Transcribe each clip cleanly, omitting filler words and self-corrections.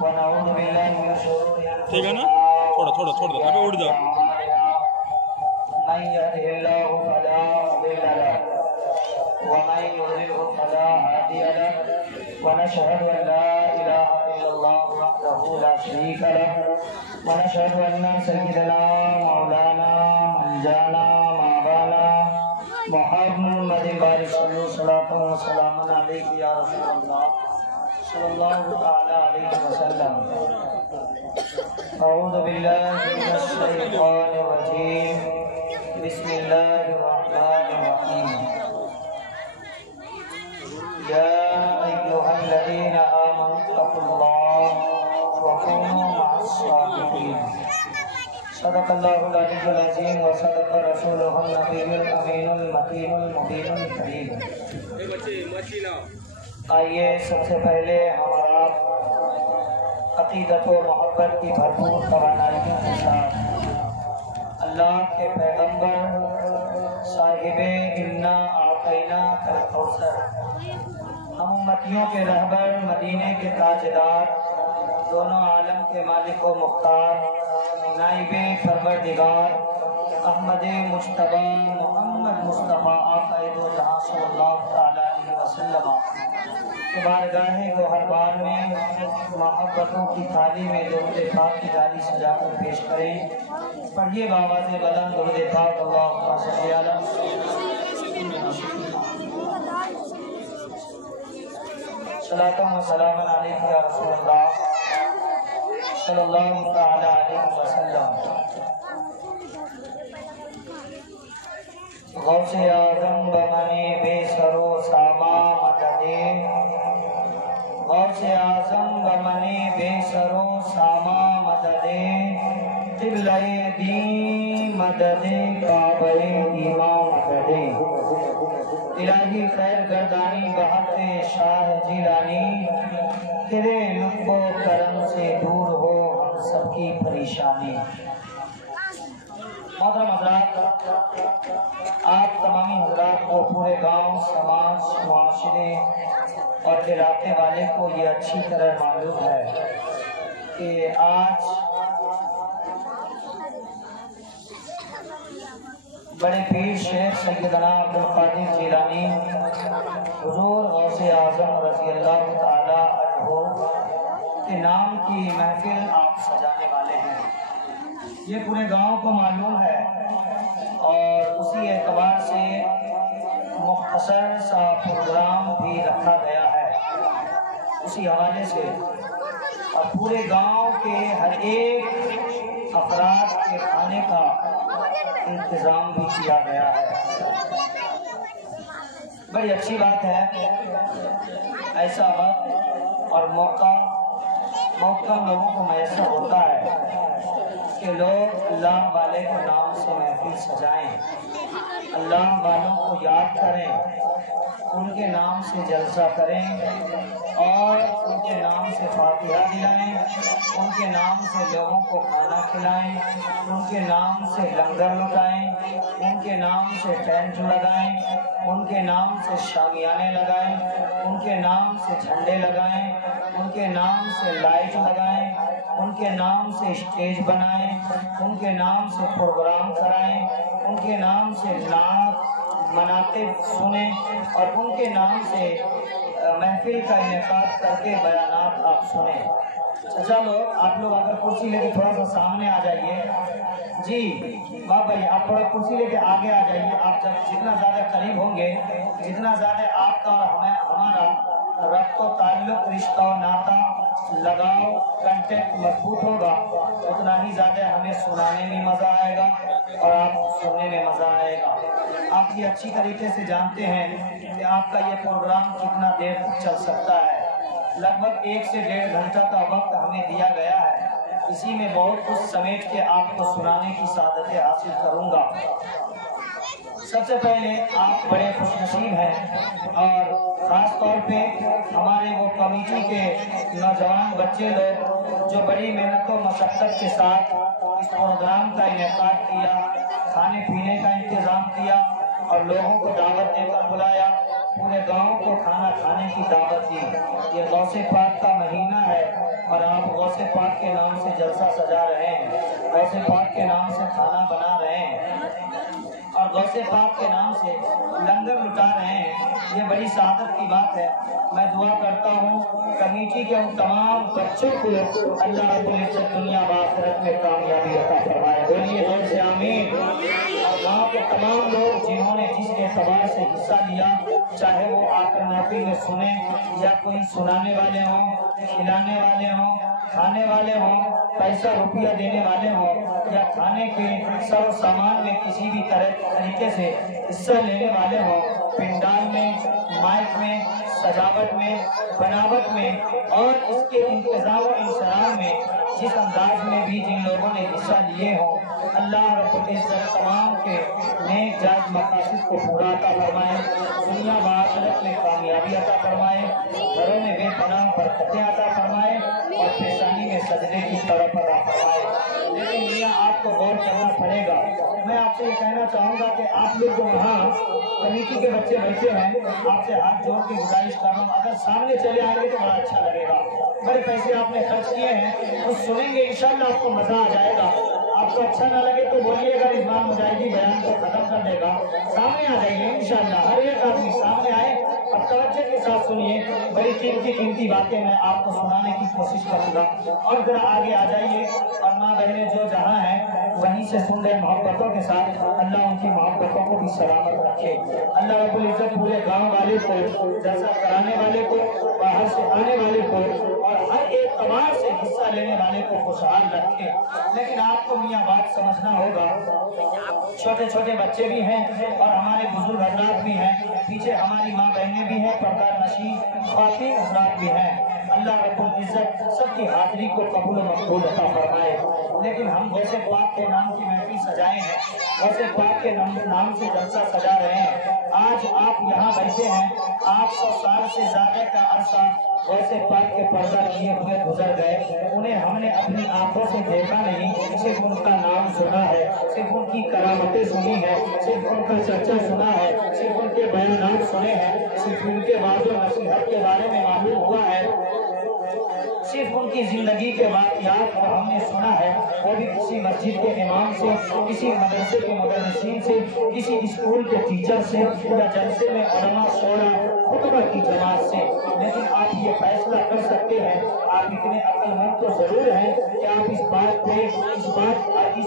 ونعوذ بالله من شرور ٹھیک ہے نا؟ أنفسنا چھوڑ دو ابھی اٹھ جاؤ. من يهده الله فلا مضل له ومن يضلله فلا هادي له ونشهد أن لا إله إلا الله وحده لا شريك له ونشهد أن سيدنا مولانا منجانا مولانا محمد بارك صلاة وسلاما عليك يا رسول الله صلى الله تعالى عليه وسلم. أعوذ بالله من الشيطان الرجيم بسم الله الرحمن الرحيم. يا أيها الذين آمنوا اتقوا الله وكونوا مع الصادقين. صدق الله العلي العظيم وصدق رسوله النبي الأمين المكين المبين الكريم. آئیے سب سے پہلے ہمارا عقیدت و محبت کی بھرپور توانائیوں کے ساتھ اللہ کے پیغمبر صاحب انا اعطینا الکوثر ہم امتیوں کے رہبر مدینے کے تاجدار دونوں عالم کے مالک و مختار نائب پروردگار احمد مجتبی محمد مصطفیٰ آقا دو جہاں صلی اللہ تعالی علیہ وسلم کے بارگاہ گوہر بار میں محبتوں کی تھالی میں درود پاک کی ڈالی سجا کر پیش کریں. پڑھیے بآواز بلند درود پاک اللہم صلی علی صلاۃ و سلام علیک یا رسول اللہ صلی اللہ تعالی علیہ وسلم. غوث اعظم بمنی بے سر و ساما مددے غوث اعظم بمنی بے سر و ساما مددے قبلہ دین مددے کعبہ ایمان مددے الہی خیر گردانی بحق شاہ جیلانی تیرے لطف و کرم سے دور ہو ہم سب کی پریشانی. محترم حضرات، آپ تمامی حضرات کو پورے گاؤں سماج معاشرے اور علاقے والے کو یہ اچھی طرح معلوم ہے کہ آج بڑے پیر شیخ سیدنا عبدالقادر جیلانی حضور غوث اعظم رضی اللہ تعالی عنہ کے نام کی محفل آپ سجانے والے ہیں. یہ پورے گاؤں کو معلوم ہے اور اسی اعتبار سے مختصر سا پروگرام بھی رکھا گیا ہے اسی حوالے سے، اور پورے گاؤں کے ہر ایک افراد کے کھانے کا انتظام بھی کیا گیا ہے. بڑی اچھی بات ہے. ایسا وقت اور موقع لوگوں کو میسر ہوتا ہے کہ لوگ اللہ والے کے نام سے محفل سجائیں، اللہ والوں کو یاد کریں، ان کے نام سے جلسہ کریں اور ان کے نام سے فاتحہ دلائیں، ان کے نام سے لوگوں کو کھانا کھلائیں، ان کے نام سے لنگر لگائیں، ان کے نام سے ٹینٹ لگائیں، ان کے نام سے شامیانے لگائیں، ان کے نام سے جھنڈے لگائیں، ان کے نام سے لائٹ لگائیں، ان کے نام سے اسٹیج بنائیں، ان کے نام سے پروگرام کرائیں، ان کے نام سے نعت مناطب سنیں اور ان کے نام سے محفل کا انعقاد کر کے بیانات آپ سنیں. اچھا لوگ آپ لوگ اگر کرسی لے کے تھوڑا سا سامنے آ جائیے. جی واہ بھائی، آپ تھوڑا کرسی لے کے آگے آ جائیے. آپ جب جتنا زیادہ قریب ہوں گے جتنا زیادہ آپ کا اور ہمارا ربط و تعلق، رشتہ و ناطہ، لگاؤ، کنٹیکٹ مضبوط ہوگا اتنا ہی زیادہ ہمیں سنانے میں مزہ آئے گا اور آپ سننے میں مزہ آئے گا. آپ یہ اچھی طریقے سے جانتے ہیں کہ آپ کا یہ پروگرام کتنا دیر تک چل سکتا ہے. لگ بھگ 1 سے 1.5 گھنٹہ کا وقت ہمیں دیا گیا ہے. اسی میں بہت کچھ سمیٹ کے آپ کو سنانے کی سعادتیں حاصل کروں گا. سب سے پہلے آپ بڑے خوش نصیب ہیں اور خاص طور پہ ہمارے وہ کمیٹی کے نوجوان بچے لوگ جو بڑی محنت و مشقت کے ساتھ اس پروگرام کا انعقاد کیا، کھانے پینے کا انتظام کیا اور لوگوں کو دعوت دے کر بلایا، پورے گاؤں کو کھانا کھانے کی دعوت دی۔ یہ غوث پاک کا مہینہ ہے اور آپ غوث پاک کے نام سے جلسہ سجا رہے ہیں، غوث پاک کے نام سے کھانا بنا رہے ہیں اور غوث پاک کے نام سے لنگر لٹا رہے ہیں۔ یہ بڑی سعادت کی بات ہے۔ میں دعا کرتا ہوں کمیٹی کے ان تمام بچوں کو اللہ رب العزت دنیا و آخرت میں کامیابی عطا فرمائے، بولیے غور سے آمین۔ اور گاؤں کے تمام لوگ جنہوں نے جس اعتبار سے حصہ لیا، چاہے وہ آ کر محفل میں سنیں یا کوئی سنانے والے ہوں، کھلانے والے ہوں، کھانے والے ہوں، پیسہ روپیہ دینے والے ہوں یا کھانے کے سب سامان میں کسی بھی طریقے سے حصہ لینے والے ہوں، پنڈال میں، مائک میں، سجاوٹ میں، بناوٹ میں اور اس کے انتظام و انصرام میں جس انداز میں بھی جن لوگوں نے حصہ لیے ہوں، اللہ رب العزت تمام کے نیک جائز مقاصد کو پورا عطا فرمائے، دنیا و آخرت میں کامیابی عطا فرمائے، گھروں میں بے پناہ برکتیں عطا فرمائے اور پیشانی میں سجدے کی طرف عطا فرمائے۔ لیکن میاں آپ کو غور کرنا پڑے گا، میں آپ سے یہ کہنا چاہوں گا کہ آپ لوگ جو وہاں کمیٹی کے بچے بیٹھے ہیں، آپ سے ہاتھ جوڑ کے گزارش کر رہا ہوں، اگر سامنے چلے آئیں گے تو بڑا اچھا لگے گا۔ بڑے پیسے آپ نے خرچ کیے ہیں، وہ سنیں گے انشاءاللہ آپ کو مزہ آ جائے گا۔ آپ کو اچھا نہ لگے تو بولیے گا، رضوان مجاہدی بیان کو ختم کر دے گا۔ سامنے آ جائیے انشاءاللہ، ہر ایک آدمی سامنے آئے اور توجہ کے ساتھ سنیے، بڑی قیمتی باتیں میں آپ کو سنانے کی کوشش کروں گا۔ اور ذرا آگے آ جائیے اور ماں بہنیں جو جہاں ہیں وہیں سے سن رہے محبتوں کے ساتھ، اللہ ان کی محبتوں کو بھی سلامت رکھے۔ اللہ رب العزت پورے گاؤں والے کو، جلسہ کرانے والے کو، باہر سے آنے والے کو اور ہر ایک اعتبار سے حصہ لینے والے کو خوشحال رکھے۔ لیکن آپ کو میاں بات سمجھنا ہوگا، چھوٹے چھوٹے بچے بھی ہیں اور ہمارے بزرگ حضرات بھی ہیں، پیچھے ہماری ماں بہنیں بھی ہیں، پردہ نشین خواتین حضرات بھی ہیں۔ اللہ رب العزت سب کی حاضری کو قبول و مقبول عطا فرمائے۔ لیکن ہم غوث پاک کے نام کی محفل سجائے ہیں، غوث پاک کے نام سے جلسہ سجا رہے ہیں۔ آج آپ یہاں بیٹھے ہیں، 800 سال سے زیادہ کا عرصہ غوث پاک کے پردہ کیے ہوئے گزر گئے، انہیں ہم نے اپنی آنکھوں سے دیکھا نہیں، صرف ان کا نام سنا ہے، صرف ان کی کرامتیں سنی ہے، صرف ان کا چرچا سنا ہے، صرف ان کے بیانات سنے ہیں، صرف ان کے وعظ و نصیحت کے بارے میں معلوم ہوا ہے، صرف ان کی زندگی کے واقعات کو ہم نے سنا ہے، وہ بھی کسی مسجد کے امام سے، کسی مدرسے کے مدرسین سے، کسی اسکول کے ٹیچر سے یا جلسے میں علماء شورا خطبہ کی جماعت سے۔ لیکن آپ یہ فیصلہ کر سکتے ہیں، آپ اتنے عقل مند تو ضرور ہیں کہ آپ اس بات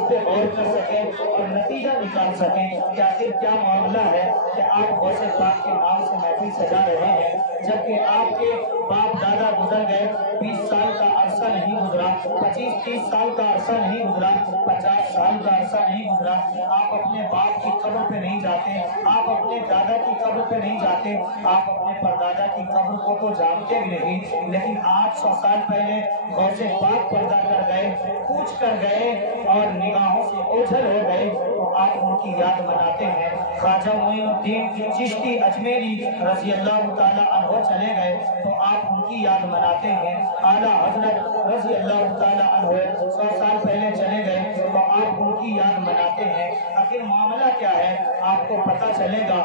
پہ غور کر سکیں اور نتیجہ نکال سکیں کہ آخر کیا معاملہ ہے کہ آپ غوث پاک کے نام سے محفل سجا رہے ہیں، جبکہ آپ کے باپ دادا گزر گئے، 20 سال کا عرصہ نہیں گزرا، 25-30 سال کا عرصہ نہیں گزرا، 50 سال کا عرصہ نہیں گزرا، آپ اپنے باپ کی قبر پہ نہیں جاتے، آپ اپنے دادا کی قبر پہ نہیں جاتے، آپ اپنے پردادا کی قبر کو تو جانتے بھی نہیں، لیکن 800 سال پہلے غوث پاک پردہ کر گئے، پوچھ کر گئے اور نگاہوں سے اوجھل ہو گئے، تو آپ ان کی یاد مناتے ہیں۔ خواجہ معین الدین چشتی اجمیری رضی اللہ تعالیٰ عنہ چلے گئے تو آپ ان کی یاد مناتے ہیں۔ اعلیٰ حضرت رضی اللہ تعالیٰ عنہ 100 سال پہلے چلے گئے تو آپ ان کی یاد مناتے ہیں۔ آخر معاملہ کیا ہے؟ آپ کو پتہ چلے گا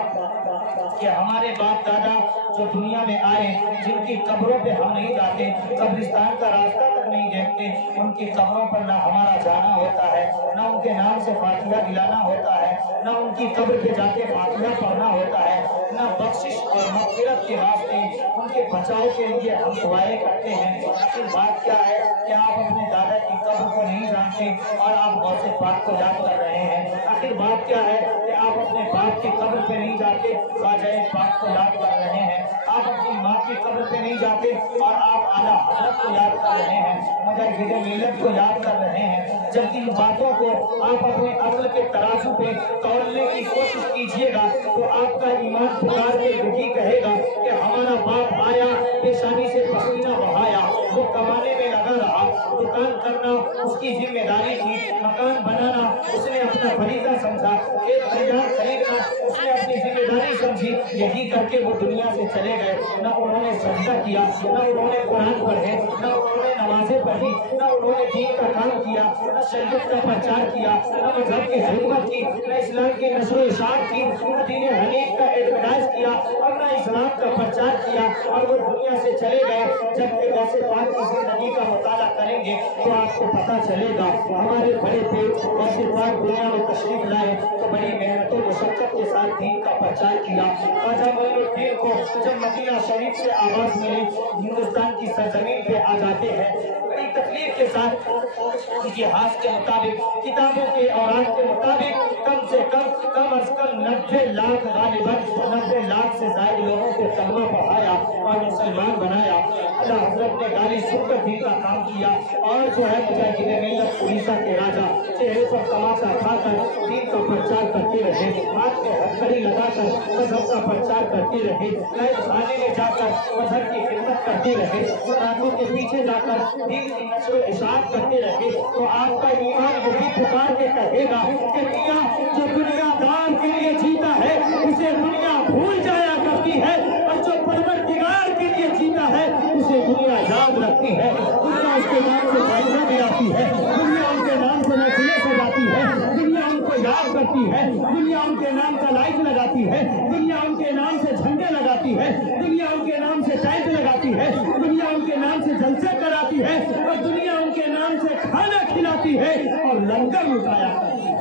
کہ ہمارے باپ دادا جو دنیا میں آئے، جن کی قبروں پہ ہم نہیں جاتے، قبرستان کا راستہ تک نہیں دیکھتے، ان کی قبروں پر نہ ہمارا جانا ہوتا ہے، نہ ان کے نام سے فاتحہ دلانا ہوتا ہے، نہ ان کی قبر پہ جا کے فاتحہ پڑھنا ہوتا ہے، نہ بخشش اور مغفرت کے واسطے ان کے بچاؤ کے لیے ہم دعائیں کرتے ہیں۔ آخر بات کیا ہے کہ آپ اپنے دادا کی قبر کو نہیں جانتے اور آپ غوث پاک کو یاد کر رہے ہیں۔ آخر بات کیا ہے کہ آپ اپنے باپ کی قبر پہ نہیں جاتے، خواجہ پاک کو یاد کر رہے ہیں، آپ اپنی ماں کی قبر پہ نہیں جاتے اور آپ اعلیٰ حضرت کو یاد کر رہے ہیں، مجاہد ملت کو یاد کر رہے ہیں۔ جب ان باتوں کو آپ اپنے عقل کے ترازو پہ تولنے کی کوشش کیجئے گا تو آپ کا ایمان پکار کے یہی کہے گا کہ ہمارا باپ آیا، پیشانی سے پسینہ بہایا، وہ کمانے میں لگا رہا، دکان کرنا اس کی ذمہ داری تھی، مکان بنانا اس نے اپنا فریضہ سمجھا، ایک خریدار خریدنا اس نے اپنی ذمہ داری سمجھی، یہی کر کے وہ دنیا سے چلے گئے۔ نہ انہوں نے سجدہ کیا، نہ انہوں نے قرآن پڑھے، نہ انہوں نے نمازیں پڑھی، نہ انہوں نے دین کا کام کیا، نہ شریعت کا پرچار کیا، نہ مذہب کی خدمت کی، نہ اسلام کی نشر و اشاعت کی، نہ دین حنیف کا ایڈورٹائز کیا، اور نہ اسلام کا پرچار کیا، اور وہ دنیا سے چلے گئے۔ جب ایک ایسے پاک کی زندگی کا مطالعہ کریں گے تو آپ کو پتہ چلے گا ہمارے بڑے پیٹ ایسے پاک دنیا میں تشریف لائے تو بڑی محنت و مشقت کے ساتھ دین کا پرچار کیا۔ اور جب وہ دین کو جب مدینہ شریف سے آواز ملی ہندوستان کی سرزمین پہ آ جاتے ہیں، بڑی تکلیف کے ساتھ اتہاس کے مطابق، کتابوں کے اوراق کے مطابق کم سے کم از کم 90 لاکھ غالباً 90 لاکھ سے زائد لوگوں کو کلمہ پڑھایا اور مسلمان بنایا۔ اللہ حضرت نے گالی سن کر دین کا کام کیا، اور جو ہے مجاہدین ملت اڑیسہ کے راجا چہرے پر تماشا کھا کر دین کا پرچار کرتے رہے، ہاتھ میں ہتھکڑی لگا کر مذہب کا پرچار کرتے رہے، نئے خانے میں جا کر مذہب کی خدمت کرتے رہے، قرآنوں کے پیچھے جا کر دین کی نشر و اشاعت کرتے رہے۔ تو آپ کا ایمان یہی پکار کے کہے گا کہ میاں جو دنیا دار کے لیے جیتا ہے اسے دنیا بھول جایا کرتی ہے، اور جو پروردگار کے لیے جیتا ہے اسے دنیا یاد رکھتی ہے۔ دنیا اس کے نام سے فائدہ دلاتی ہے، دنیا ان کے نام سے محفلیں سجاتی ہے، دنیا ان کو یاد کرتی ہے، دنیا ان کے نام کا لائٹ لگاتی ہے، دنیا ان کے نام سے جھنڈے لگاتی ہے، دنیا ان کے نام سے ٹینٹ لگاتی ہے، دنیا ان کے نام سے جلسے کراتی ہے، اور دنیا ان کے نام سے کھانا کھلاتی ہے اور لنگر لٹایا کرتی ہے۔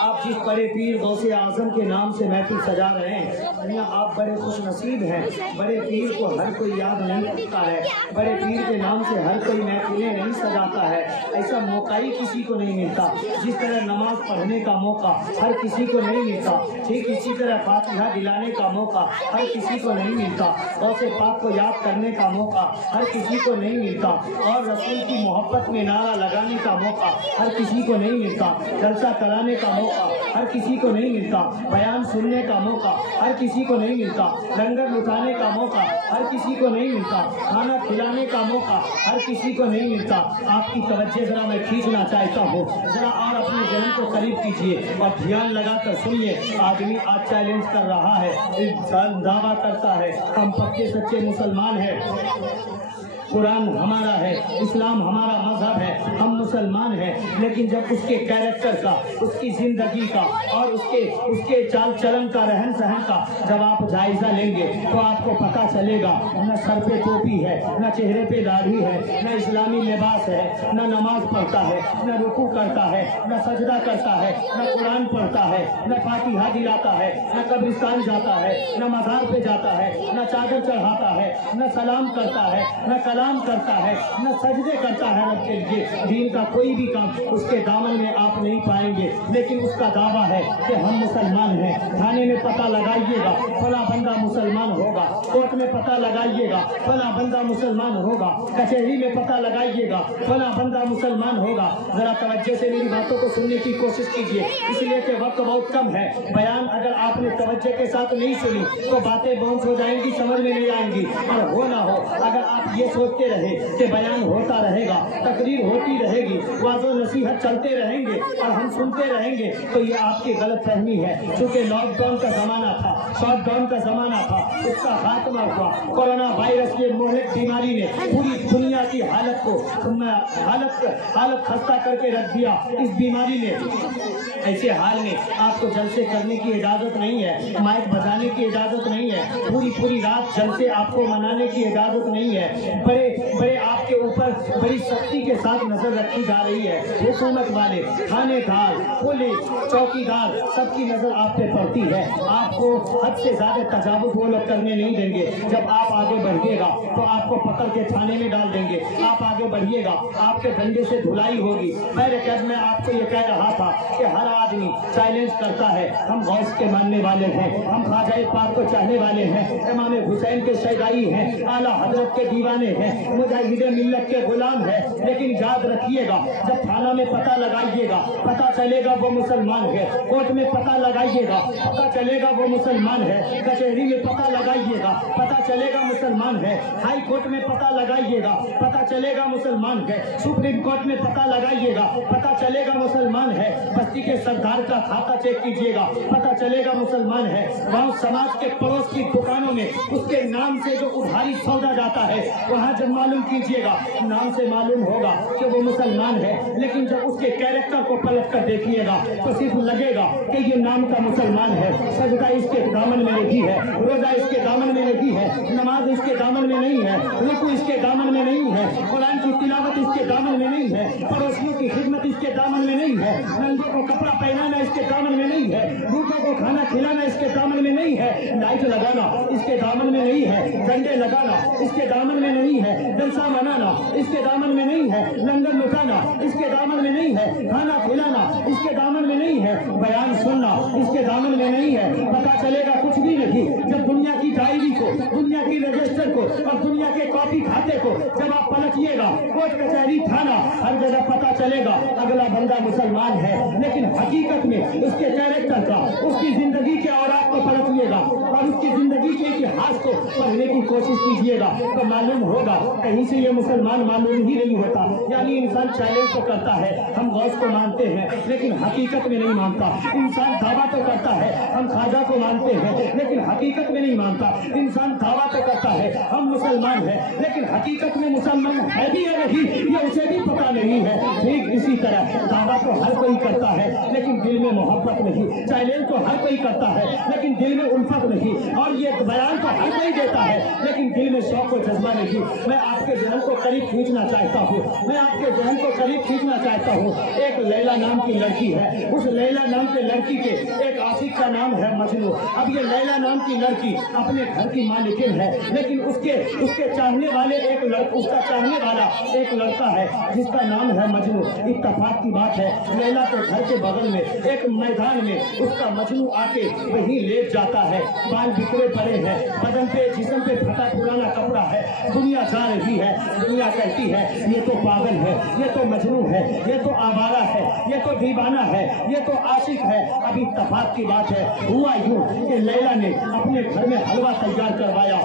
آپ جس بڑے پیر غوث اعظم کے نام سے محفل سجا رہے ہیں، آپ بڑے خوش نصیب ہیں۔ بڑے پیر کو ہر کوئی یاد نہیں کرتا ہے، بڑے پیر کے نام سے ہر کوئی محفلیں نہیں سجاتا ہے، ایسا موقع ہی کسی کو نہیں ملتا۔ جس طرح نماز پڑھنے کا موقع ہر کسی کو نہیں ملتا، ٹھیک اسی طرح فاتحہ دلانے کا موقع ہر کسی کو نہیں ملتا، غوث پاک کو یاد کرنے کا موقع ہر کسی کو نہیں ملتا، اور رسول کی محبت میں نعرہ لگانے کا موقع ہر کسی کو نہیں ملتا، جلسہ کرانے کا موقع ہر کسی کو نہیں ملتا، بیان سننے کا موقع ہر کسی کو نہیں ملتا، لنگر لٹانے کا موقع ہر کسی کو نہیں ملتا، کھانا کھلانے کا موقع ہر کسی کو نہیں ملتا۔ آپ کی توجہ ذرا میں کھینچنا چاہتا ہوں، ذرا اور اپنے ذہن کو قریب کیجیے اور دھیان لگا کر سنیے۔ آدمی آج چیلنج کر رہا ہے، انسان دعویٰ کرتا ہے ہم پکے سچے مسلمان ہیں، قرآن ہمارا ہے، اسلام ہمارا مذہب ہے، ہم مسلمان ہیں، لیکن جب اس کے کیریکٹر کا، اس کی زندگی کا اور اس کے چال چلن کا، رہن سہن کا جب آپ جائزہ لیں گے تو آپ کو پتہ چلے گا نہ سر پہ ٹوپی ہے، نہ چہرے پہ داڑھی ہے، نہ اسلامی لباس ہے، نہ نماز پڑھتا ہے، نہ رکوع کرتا ہے، نہ سجدہ کرتا ہے، نہ قرآن پڑھتا ہے، نہ فاتحہ دلاتا ہے، نہ قبرستان جاتا ہے، نہ مزار پہ جاتا ہے، نہ چادر چڑھاتا ہے، نہ سلام کرتا ہے، نہ کلام کرتا ہے، نہ سجدے کرتا ہے رب کے لیے۔ دین کا کوئی بھی کام اس کے دامن میں آپ نہیں پائیں گے، لیکن اس کا دعویٰ ہے کہ ہم مسلمان ہیں۔ تھانے میں پتہ لگائیے گا فلاں بندہ مسلمان ہوگا، کورٹ میں پتہ لگائیے گا فلاں بندہ مسلمان ہوگا، کچہری میں پتہ لگائیے گا فلاں بندہ مسلمان ہوگا۔ ذرا توجہ سے میری باتوں کو سننے کی کوشش کیجیے، اس لیے کہ وقت بہت کم ہے۔ بیان اگر آپ نے توجہ کے ساتھ نہیں سنی تو باتیں باؤنس ہو جائیں گی، سمجھ میں نہیں آئیں گی، اور ہو نہ ہو اگر آپ یہ سوچتے رہے کہ بیان ہوتا رہے گا، تقریر ہوتی رہے گی، واعظ و نصیحت چلتے رہیں گے اور ہم سنتے رہیں گے، تو یہ آپ کی غلط فہمی ہے۔ چونکہ لاک ڈاؤن کا زمانہ تھا، شاٹ ڈاؤن کا زمانہ تھا، اس کا خاتمہ ہوا۔ کورونا وائرس یہ مہلک بیماری نے پوری دنیا کی حالت خستہ کر کے رکھ دیا۔ اس بیماری نے ایسے حال میں آپ کو جلسے کرنے کی اجازت نہیں ہے، مائک بجانے کی اجازت نہیں ہے، پوری رات جلسے آپ کو منانے کی اجازت نہیں ہے۔ بڑے آپ کے اوپر بڑی سختی کے ساتھ نظر رکھی جا رہی ہے۔ حکومت والے، تھانے دار، پولیس، چوکیدار، سب کی نظر آپ پہ پڑتی ہے۔ آپ کو حد سے زیادہ تجاوز وہ لوگ کرنے نہیں دیں گے۔ جب آپ آگے بڑھیے گا تو آپ کو پکڑ کے تھانے میں ڈال دیں گے۔ آپ آگے بڑھیے گا، آپ کے ڈنڈے سے دھلائی ہوگی۔ میں آپ کو یہ کہہ رہا تھا کہ ہر آدمی چیلنج کرتا ہے ہم غوث کے ماننے والے والے ہیں, ہم خواجہ پاک کو چاہنے والے ہیں, امام حسین کے شیدائی ہیں, اعلیٰ حضرت کے دیوانے ہیں, مجاہد ملت کے غلام ہیں. لیکن یاد رکھیے گا, جب تھانہ میں پتہ لگائیے گا پتہ چلے گا وہ مسلمان ہے, کورٹ میں پتہ لگائیے گا پتہ چلے گا وہ مسلمان ہے, کچہری میں پتہ لگائیے گا پتہ چلے گا مسلمان ہے, ہائی کورٹ میں پتہ لگائیے گا پتہ چلے گا مسلمان ہے, سپریم کورٹ میں پتہ لگائیے گا پتہ چلے گا مسلمان ہے, بستی کے سردار کا کھاتا چیک کیجیے گا پتہ چلے گا مسلمان ہے, وہاں سماج کے پڑوس کی دکانوں میں اس کے نام سے جو ادھاری سودا جاتا ہے وہاں جب معلوم کیجیے گا نام سے معلوم ہوگا کہ وہ مسلمان ہے. لیکن جب اس کے کیریکٹر کو پلٹ کر دیکھیے گا تو صرف لگے گا کہ یہ نام کا مسلمان ہے, سجدہ اس کے دامن میں نہیں ہے, روزہ اس کے دامن میں نہیں ہے, نماز اس کے دامن میں نہیں ہے, رکوع اس کے دامن میں نہیں ہے, قرآن کی تلاوت اس کے دامن میں نہیں ہے, پڑوسیوں کی خدمت اس کے دامن میں نہیں ہے, ننگوں کو کپڑا پہنانا اس کے دامن میں نہیں ہے, بھوکوں کو کھانا کھلانا اس کے دامن میں نہیں ہے, لائٹ لگانا اس کے دامن میں نہیں ہے, ڈنڈے لگانا اس کے دامن میں نہیں ہے, جلسہ منانا اس کے دامن میں نہیں ہے, لنگر لٹانا اس کے دامن میں نہیں ہے, کھانا کھلانا اس کے دامن میں نہیں ہے, بیان سننا اس کے دامن میں نہیں ہے. پتا چلے گا کچھ بھی نہیں جب دنیا کی ڈائری کو, دنیا کی رجسٹر کو اور دنیا کے کاپی کھاتے کو جب آپ پلٹیے گا, کورٹ کچہری تھانہ ہر جگہ پتا چلے گا اگلا بندہ مسلمان ہے. لیکن حقیقت میں اس کے کیریکٹر کا, اس کی زندگی کے اوراق کو پلٹیے گا اور اس کی زندگی کے اتہاس کو پڑھنے کی کوشش کیجیے گا تو معلوم ہوگا کہیں سے یہ مسلمان معلوم ہی نہیں ہوتا. یعنی انسان چیلنج تو کرتا ہے, ہم غوث کو مانتے ہیں لیکن حقیقت میں نہیں مانتا. انسان دعویٰ تو کرتا ہے ہم خواجہ کو مانتے ہیں لیکن حقیقت میں نہیں مانتا. انسان دعویٰ تو کرتا ہے ہم مسلمان ہیں لیکن حقیقت میں مسلمان ہے بھی یا نہیں یہ اسے بھی پتا نہیں ہے. ٹھیک اسی طرح دعویٰ تو ہر کوئی کرتا ہے لیکن دل میں محبت نہیں, چیلنج تو ہر کوئی کرتا ہے لیکن دل میں الفت نہیں, اور یہ بیان تو ہر کوئی دیتا ہے لیکن دل میں شوق و جذبہ نہیں. میں آپ کے ذہن کو قریب کھینچنا چاہتا ہوں, میں آپ کے ذہن کو قریب کھینچنا چاہتا ہوں. ایک لیلا نام کی لڑکی ہے, اس لیلا نام کی لڑکی کے ایک عاشق کا نام ہے مجنو. اب یہ لیلا نام کی لڑکی اپنے گھر کی مالکن ہے لیکن اس کے چاہنے والے اس کا چاہنے والا ایک لڑکا ہے جس کا نام ہے مجنو. اتفاق کی بات ہے لیلا کے گھر کے بغل میں ایک میدان میں اس کا مجنو آ کے وہیں لیٹ جاتا ہے. بال بکھرے پڑے ہیں, بدن پہ جسم پہ پھٹا پرانا کپڑا ہے. دنیا جا رہی ہے, دنیا کہتی ہے یہ تو پاگل ہے, یہ تو مجنو ہے, یہ تو آوارہ ہے, یہ تو دیوانہ ہے, یہ تو عاشق ہے. اب اتفاق کی بات ہے ہوا یوں کہ لیلا نے اپنے گھر میں حلوہ تیار کروایا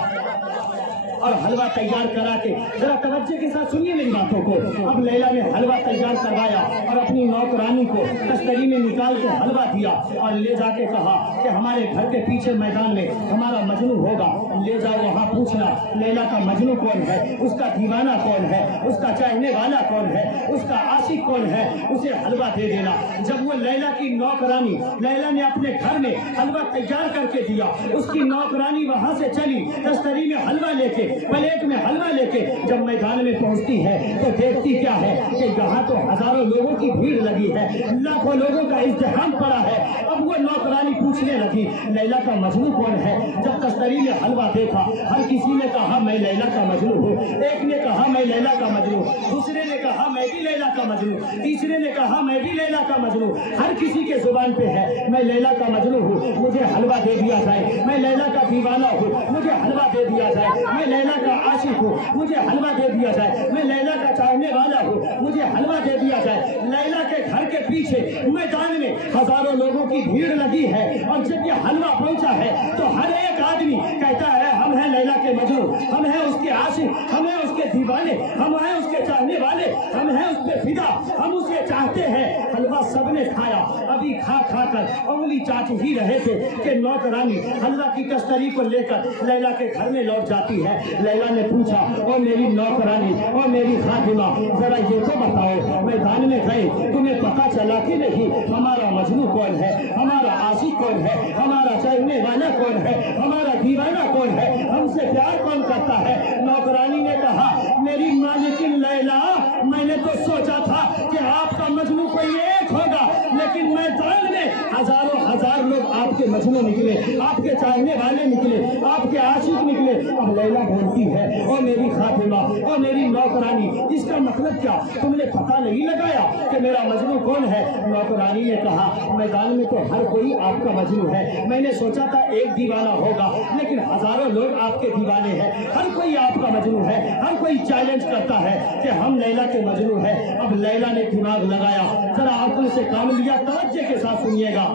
اور حلوہ تیار کرا کے, ذرا توجہ کے ساتھ سنیے میری باتوں کو. اب لیلا نے حلوہ تیار کروایا اور اپنی نوکرانی کو تشتری میں نکال کے حلوہ دیا اور لے جا کے کہا کہ ہمارے گھر کے پیچھے میدان میں ہمارا مجنو ہوگا, لے جاؤ وہاں پوچھنا لیلا کا مجنو کون ہے, اس کا دیوانہ کون ہے, اس کا چاہنے والا کون ہے, اس کا عاشق کون ہے, اسے حلوہ دے دینا. جب وہ لیلا کی نوکرانی, لیلا نے اپنے گھر میں حلوہ تیار کر کے دیا, اس کی نوکرانی وہاں سے چلی تشتری میں حلوہ لے کے, پلیٹ میں حلوہ لے کے جب میدان میں پہنچتی ہے تو دیکھتی کیا ہے کہ یہاں تو ہزاروں لوگوں کی بھیڑ لگی ہے, لاکھوں لوگوں کا ازدحام پڑا ہے. اب وہ نوکرانی پوچھنے لگی لیلا کا مجنو کون ہے. جب تشتری میں حلوہ دیکھا ہر کسی نے کہا میں لیلا کا مجنو ہوں, ایک نے کہا میں لیلا کا مجنو, دوسرے نے کہا میں بھی لیلا کا مجنو, تیسرے نے کہا میں بھی لیلا کا مجنو. ہر کسی کے زبان پہ ہے میں لیلا کا مجنو ہوں, مجھے حلوہ دے دیا جائے, میں لیلا کا دیوانہ ہوں, مجھے حلوہ دے دیا جائے, میں لیلا کا عاشق ہوں, مجھے حلوہ دے دیا جائے, میں لیلا کا چاہنے والا ہوں, مجھے حلوہ دے دیا جائے. لیلا کے گھر کے پیچھے میدان میں ہزاروں لوگوں کی بھیڑ لگی ہے اور جب یہ حلوہ پہنچا ہے تو ہر ایک آدمی کہتا ہے ہم ہیں لیلا کے مجنو, ہم ہیں اس کے عاشق, ہم ہیں اس کے دیوانے, ہم ہیں اس کے چاہنے والے, ہم ہیں اس پہ فدا, ہم اسے چاہتے ہیں. حلوہ سب نے کھایا, ابھی کھا کر انگلی چاٹ ہی رہے تھے کہ نوکرانی حلوہ کی تشتری کو لے کر لیلا کے گھر میں لوٹ جاتی ہے. لیلا نے پوچھا او میری نوکرانی, او میری خادمہ, ذرا یہ تو بتاؤ میدان میں گئے تمہیں پتا چلا کہ نہیں ہمارا مجنو کون ہے, ہمارا عاشق کون ہے, ہمارا چاہنے والا کون ہے, ہمارا دیوانہ کون ہے, ہم سے پیار کون کرتا ہے. نوکرانی نے کہا میری مالکن لیلا, میں نے تو سوچا تھا کہ آپ کا مجنو کوئی ایک ہوگا لیکن میدان میں ہزاروں ہزار لوگ آپ आपके मजनू निकले, आपके चाहने वाले निकले, आपके आशिक निकले। अब लैला बोलती है, ओ मेरी खातिमा, ओ मेरी नौकरानी, इसका मतलब क्या? तुमने पता नहीं लगाया कि मेरा मजनू कौन है? नौकरानी ने कहा, मैदान में तो हर कोई आपका मजनू है। मैंने सोचा था एक दीवाना होगा, लेकिन हजारों लोग आपके दीवाने हैं। हर कोई आपका मजनू है, हर कोई चैलेंज करता है कि हम लैला के मजनू है। अब लैला ने दिमाग लगाया, जरा अक्ल से काम लिया, तवज्जो के साथ सुनिएगा।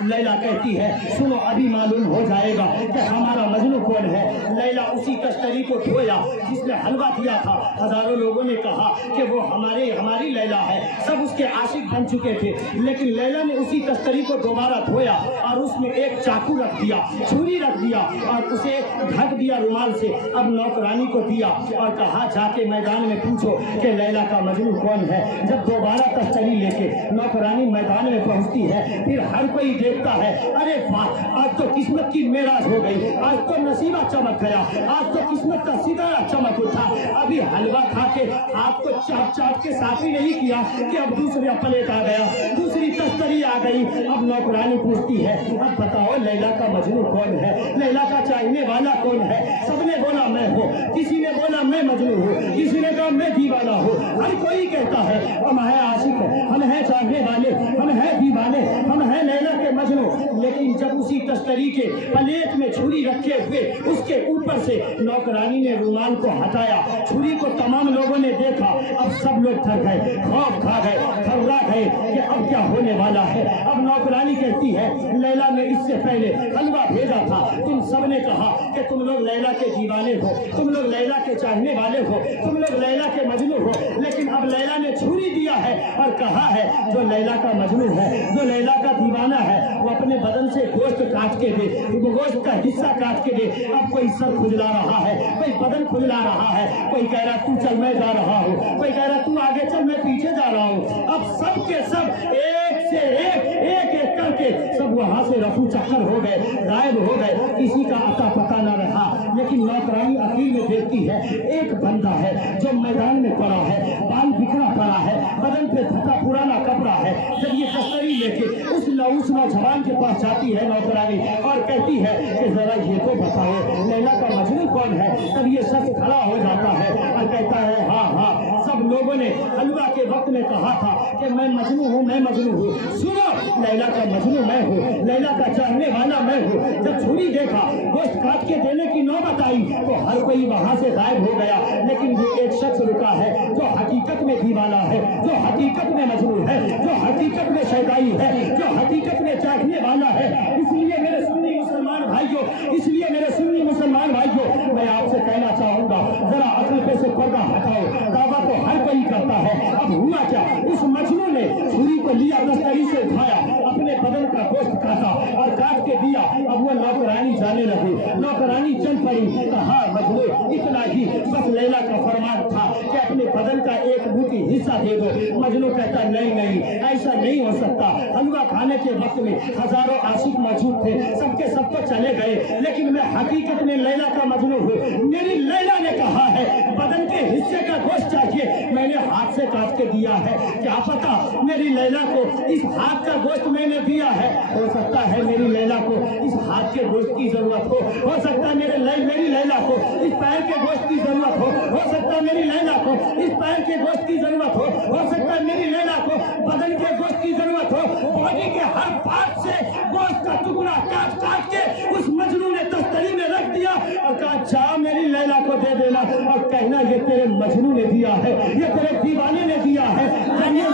लैला कहती है, सुनो अभी मालूम हो जाएगा कि हमारा मजनू कौन है। लैला उसी तश्तरी को धोया जिसने हलवा दिया था। हजारों लोगों ने कहा कि वो हमारी लैला है, सब उसके आशिक बन चुके थे। लेकिन लैला ने उसी तश्तरी को दोबारा धोया और उसमें एक चाकू रख दिया, छुरी रख दिया और उसे ढक दिया रुमाल से। अब नौकरानी को दिया और कहा, जाके मैदान में पूछो कि लैला का मजनू कौन है। जब दोबारा तश्तरी लेके नौकरानी मैदान में पहुंचती है, फिर हर कोई देखता है, अरे वाह, आज तो किस्मत की मेराज हो गई, आज तो नसीबा चमक गया, आज तो किस्मत का सितारा चमक उठा। अभी हलवा खा के हाथ को चाट चाट के साफ ही नहीं किया कि अब दूसरा प्लेट आ गया, दूसरी तश्तरी आ गई। अब नौकरानी पूछती है, अब बताओ लैला का मजनू कौन है, लैला का चाहने वाला कौन है? सबने बोला मैं हूँ, किसी ने बोला मैं मजनू हूँ, किसी ने कहा मैं दीवाना हूँ। हर कोई कहता है हम है आशिक, हम है चाहने वाले, हम है दीवाने, हम है लैला के मजनू। लेकिन जब उसी तश्तरी के प्लेट में छुरी रखे हुए उसके ऊपर से नौकरानी ने रुमाल को हटाया, छुरी को तमाम लोगों ने देखा। अब सब लोग थक गए, खौफ खा गए, घबरा गए कि अब क्या होने वाला है। अब नौकरानी कहती है, लैला ने इससे पहले हलवा भेजा था, तुम सब ने कहा कि तुम लोग लैला के दीवाने हो, तुम लोग लैला के चाहने वाले हो, तुम लोग लैला के मजनू हो। लेकिन अब लैला ने छुरी दिया है और कहा है, जो लैला का मजनू है, जो लैला का दीवाना है, वो अपने बदन से गोश्त काट के दे, वो गोश्त का हिस्सा काट के दे। अब कोई सर खुजला रहा है, कोई बदन खुजला रहा है, कोई कह रहा तू चल मैं जा रहा हूँ, कोई कह रहा तू आगे चल मैं पीछे जा रहा हूँ। अब सब के सब एक से एक करके सब वहां से रफू चक्कर हो गए, गायब हो गए, किसी का अता पता न रहा। लेकिन नौकरानी अखीर में देखती है, एक बंदा है जो मैदान में पड़ा है, बाल बिखरा पड़ा है, बदन पे फटा पुराना कपड़ा है। जब ये तश्तरी लेके उस नौजवान के पास जाती है नौकरानी और कहती है कि जरा ये तो बताओ लैला का मजनू कौन है। तब ये शख्स खड़ा हो जाता है और कहता है, हाँ, सब लोगों ने हलवा के वक्त में कहा था कि मैं मजनू हूँ, मैं मजनू हूँ। सुनो, लैला का मजनू मैं हूँ, लैला का चाहने वाला मैं हूँ। जब छुरी देखा, गोश्त काट के देने की नौबत आई तो हर कोई वहां से गायब हो गया। लेकिन ये एक शख्स रुका है जो हकीकत में दीवाना है, जो हकीकत में मजनू है, जो हकीकत में शैताई है, जो हकीकत में चाहने वाला है। इसलिए मेरे सुन्नी मुसलमान भाइयों, इसलिए मेरे सुन्नी मुसलमान भाइयों, मैं आपसे कहना चाहूंगा, जरा अक्ल पे से पर्दा हटाओ। दावा तो हर कोई करता है। अब हुआ क्या, उस मजनू ने छुरी को लिया, तश्तरी से उठाया, अपने बदन का गोश्त काटा और काट के दिया। अब वो नौकरानी जाने लगी, नौकरानी चल पड़ी। कहा, मजनू इतना ही बस लैला का फरमान था कि अपने बदन का एक बूटी हिस्सा दे दो। मजनू कहता, नहीं, ऐसा नहीं हो सकता। हलवा खाने के वक्त में हजारों आशिक मौजूद थे, सबके सब तो चले गए, लेकिन मैं हकीकत में लैला का मजनू हूँ। मेरी लैला ने कहा है बदन के हिस्से का गोश्त चाहिए, मैंने हाथ से काट के दिया है। क्या पता मेरी लैला को इस हाथ का गोश्त मैंने दिया है। हो सकता है मेरी लैला को इस हाथ के गोश्त की जरूरत हो सकता है मेरी लैला को इस पैर के गोश्त की जरूरत हो सकता है मेरी लैला को इस पैर के गोश्त की जरूरत हो सकता है मेरी लैला को बदन के गोश्त की जरूरत हो। बॉडी के हर पार्ट से गोश्त का टुकड़ा काट के उस मजनू ने तश्तरी में रख दिया और कहा, जा मेरी लैला को दे देना और कहना ये तेरे मजनू ने दिया है, ये तेरे दीवाने ने दिया है। जब ये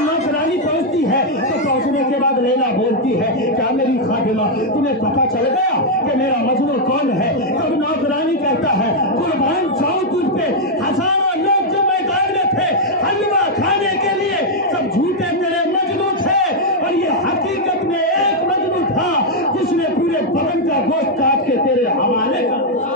नौकरानी पहुंचती है, तो पहुंचने के बाद लैला बोलती है, क्या मेरी खातिमा तुम्हें पता चल गया कि मेरा मजनू कौन है? तब नौकरानी कहता है, कुर्बान जाऊं तुझ पे, हजारों लोग जो मैदान में थे हलवा खाने के लिए, सब झूठे तेरे मजनू थे और ये हकीकत में एक मजनू था जिसने पूरे बदन का गोश्त काट के तेरे हवाले कर दिया।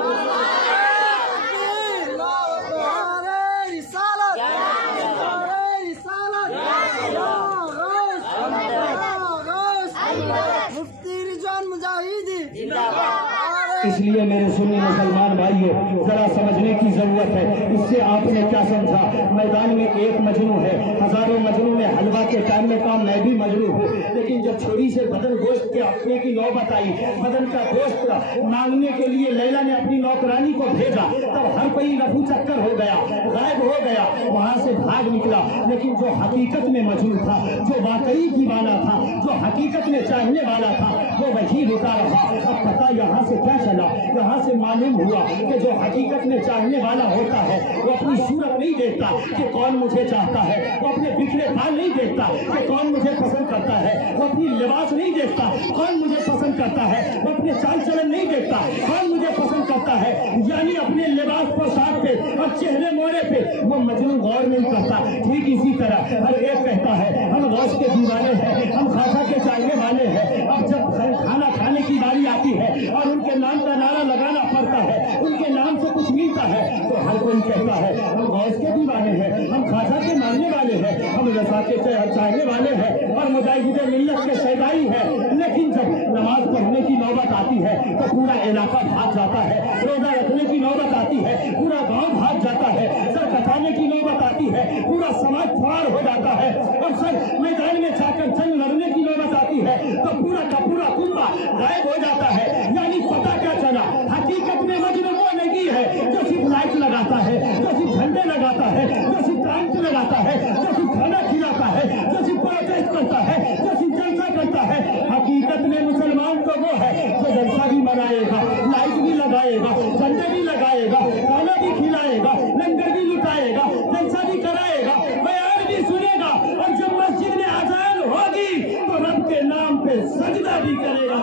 मुफ्ती रिजवान मुजाहिदी जिंदाबाद। اس لیے میرے سنی مسلمان بھائیوں ذرا سمجھنے کی ضرورت ہے. اس سے آپ نے کیا سمجھا؟ میدان میں ایک مجنو ہے, ہزاروں مجنو میں حلوہ کے ٹائم میں کہا میں بھی مجنو ہوں, لیکن جب چھری سے بدن گوشت کے اپنے کی نوبت آئی, بدن کا گوشت مانگنے کے لیے لیلا نے اپنی نوکرانی کو بھیجا, تب ہر کوئی رفو چکر ہو گیا, غائب ہو گیا, وہاں سے بھاگ نکلا. لیکن جو حقیقت میں مجنون تھا, جو واقعی دیوانہ تھا, جو حقیقت میں چاہنے والا تھا, وہ وہی رکا رہا. اب پتہ یہاں سے کیا چلا؟ یہاں سے معلوم ہوا کہ جو حقیقت میں چاہنے والا ہوتا ہے وہ اپنی صورت نہیں دیکھتا کہ کون مجھے چاہتا ہے, وہ اپنے بکھرے بال نہیں دیکھتا کہ کون مجھے پسند کرتا ہے, وہ اپنی لباس نہیں دیکھتا کون مجھے پسند کرتا ہے, وہ اپنے چال چلن نہیں دیکھتا کون مجھے پسند کرتا ہے. یعنی اپنے لباس پوشاک پہ اور چہرے موڑے پہ وہ مجنون غور نہیں کرتا. ٹھیک اسی طرح ہر ایک کہتا ہے ہم غوث کے دیوانے ہیں, ہم خواجہ کے چاہنے والے ہیں. اب جب کھانا کھانے کی باری آتی ہے اور ان کے نام کا نعرہ لگانا پڑتا ہے, ان کے نام سے کچھ ملتا ہے, تو ہر کوئی کہتا ہے ہم غوث کے دیوانے ہیں, ہم خواجہ کے ماننے والے ہیں, ہم رضا کے چاہنے والے ہیں اور مجاہد ملت کے شیدائی ہیں. لیکن جب نماز پڑھنے کی نوبت آتی ہے تو پورا علاقہ بھاگ جاتا ہے, روزہ رکھنے کی نوبت آتی ہے پورا گاؤں بھاگ جاتا ہے, سر کٹانے کی نوبت آتی ہے پورا سماج فرار ہو جاتا ہے, اور سر میدان میں جا کر جنگ لڑنے کی نوبت آتی ہے تو پورا کا پورا کنبہ غائب ہو جاتا ہے. یعنی پتہ کیا چلا؟ حقیقت میں مجنون وہ نہیں ہے جو صرف لائٹ لگاتا ہے, جو صرف جھنڈے لگاتا ہے, جو صرف ٹرانٹ لگاتا ہے, جو صرف کھانا کھلاتا ہے, جو صرف پروٹیسٹ کرتا ہے, جو صرف جلسہ کرتا ہے. حقیقت میں مسلمان تو وہ ہے جو جلسہ بھی منائے گا, لائٹ بھی لگائے گا, جھنڈے بھی لگائے گا, کھانا بھی کھلائے گا, لنگر بھی لٹائے گا, جلسہ بھی کرائے گا, بیان بھی سنے گا, اور جب مسجد میں اذان ہوگی تو رب کے نام پہ سجدہ بھی کرے گا.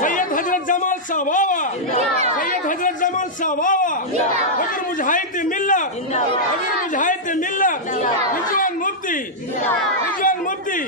سید حضرت جمال صاحب آوا, سید حضرت جمال صاحب آوا, حضرت مجاہد ملت, حضرت مجاہد ملت, رضوان مفتی, رضوان مفتی.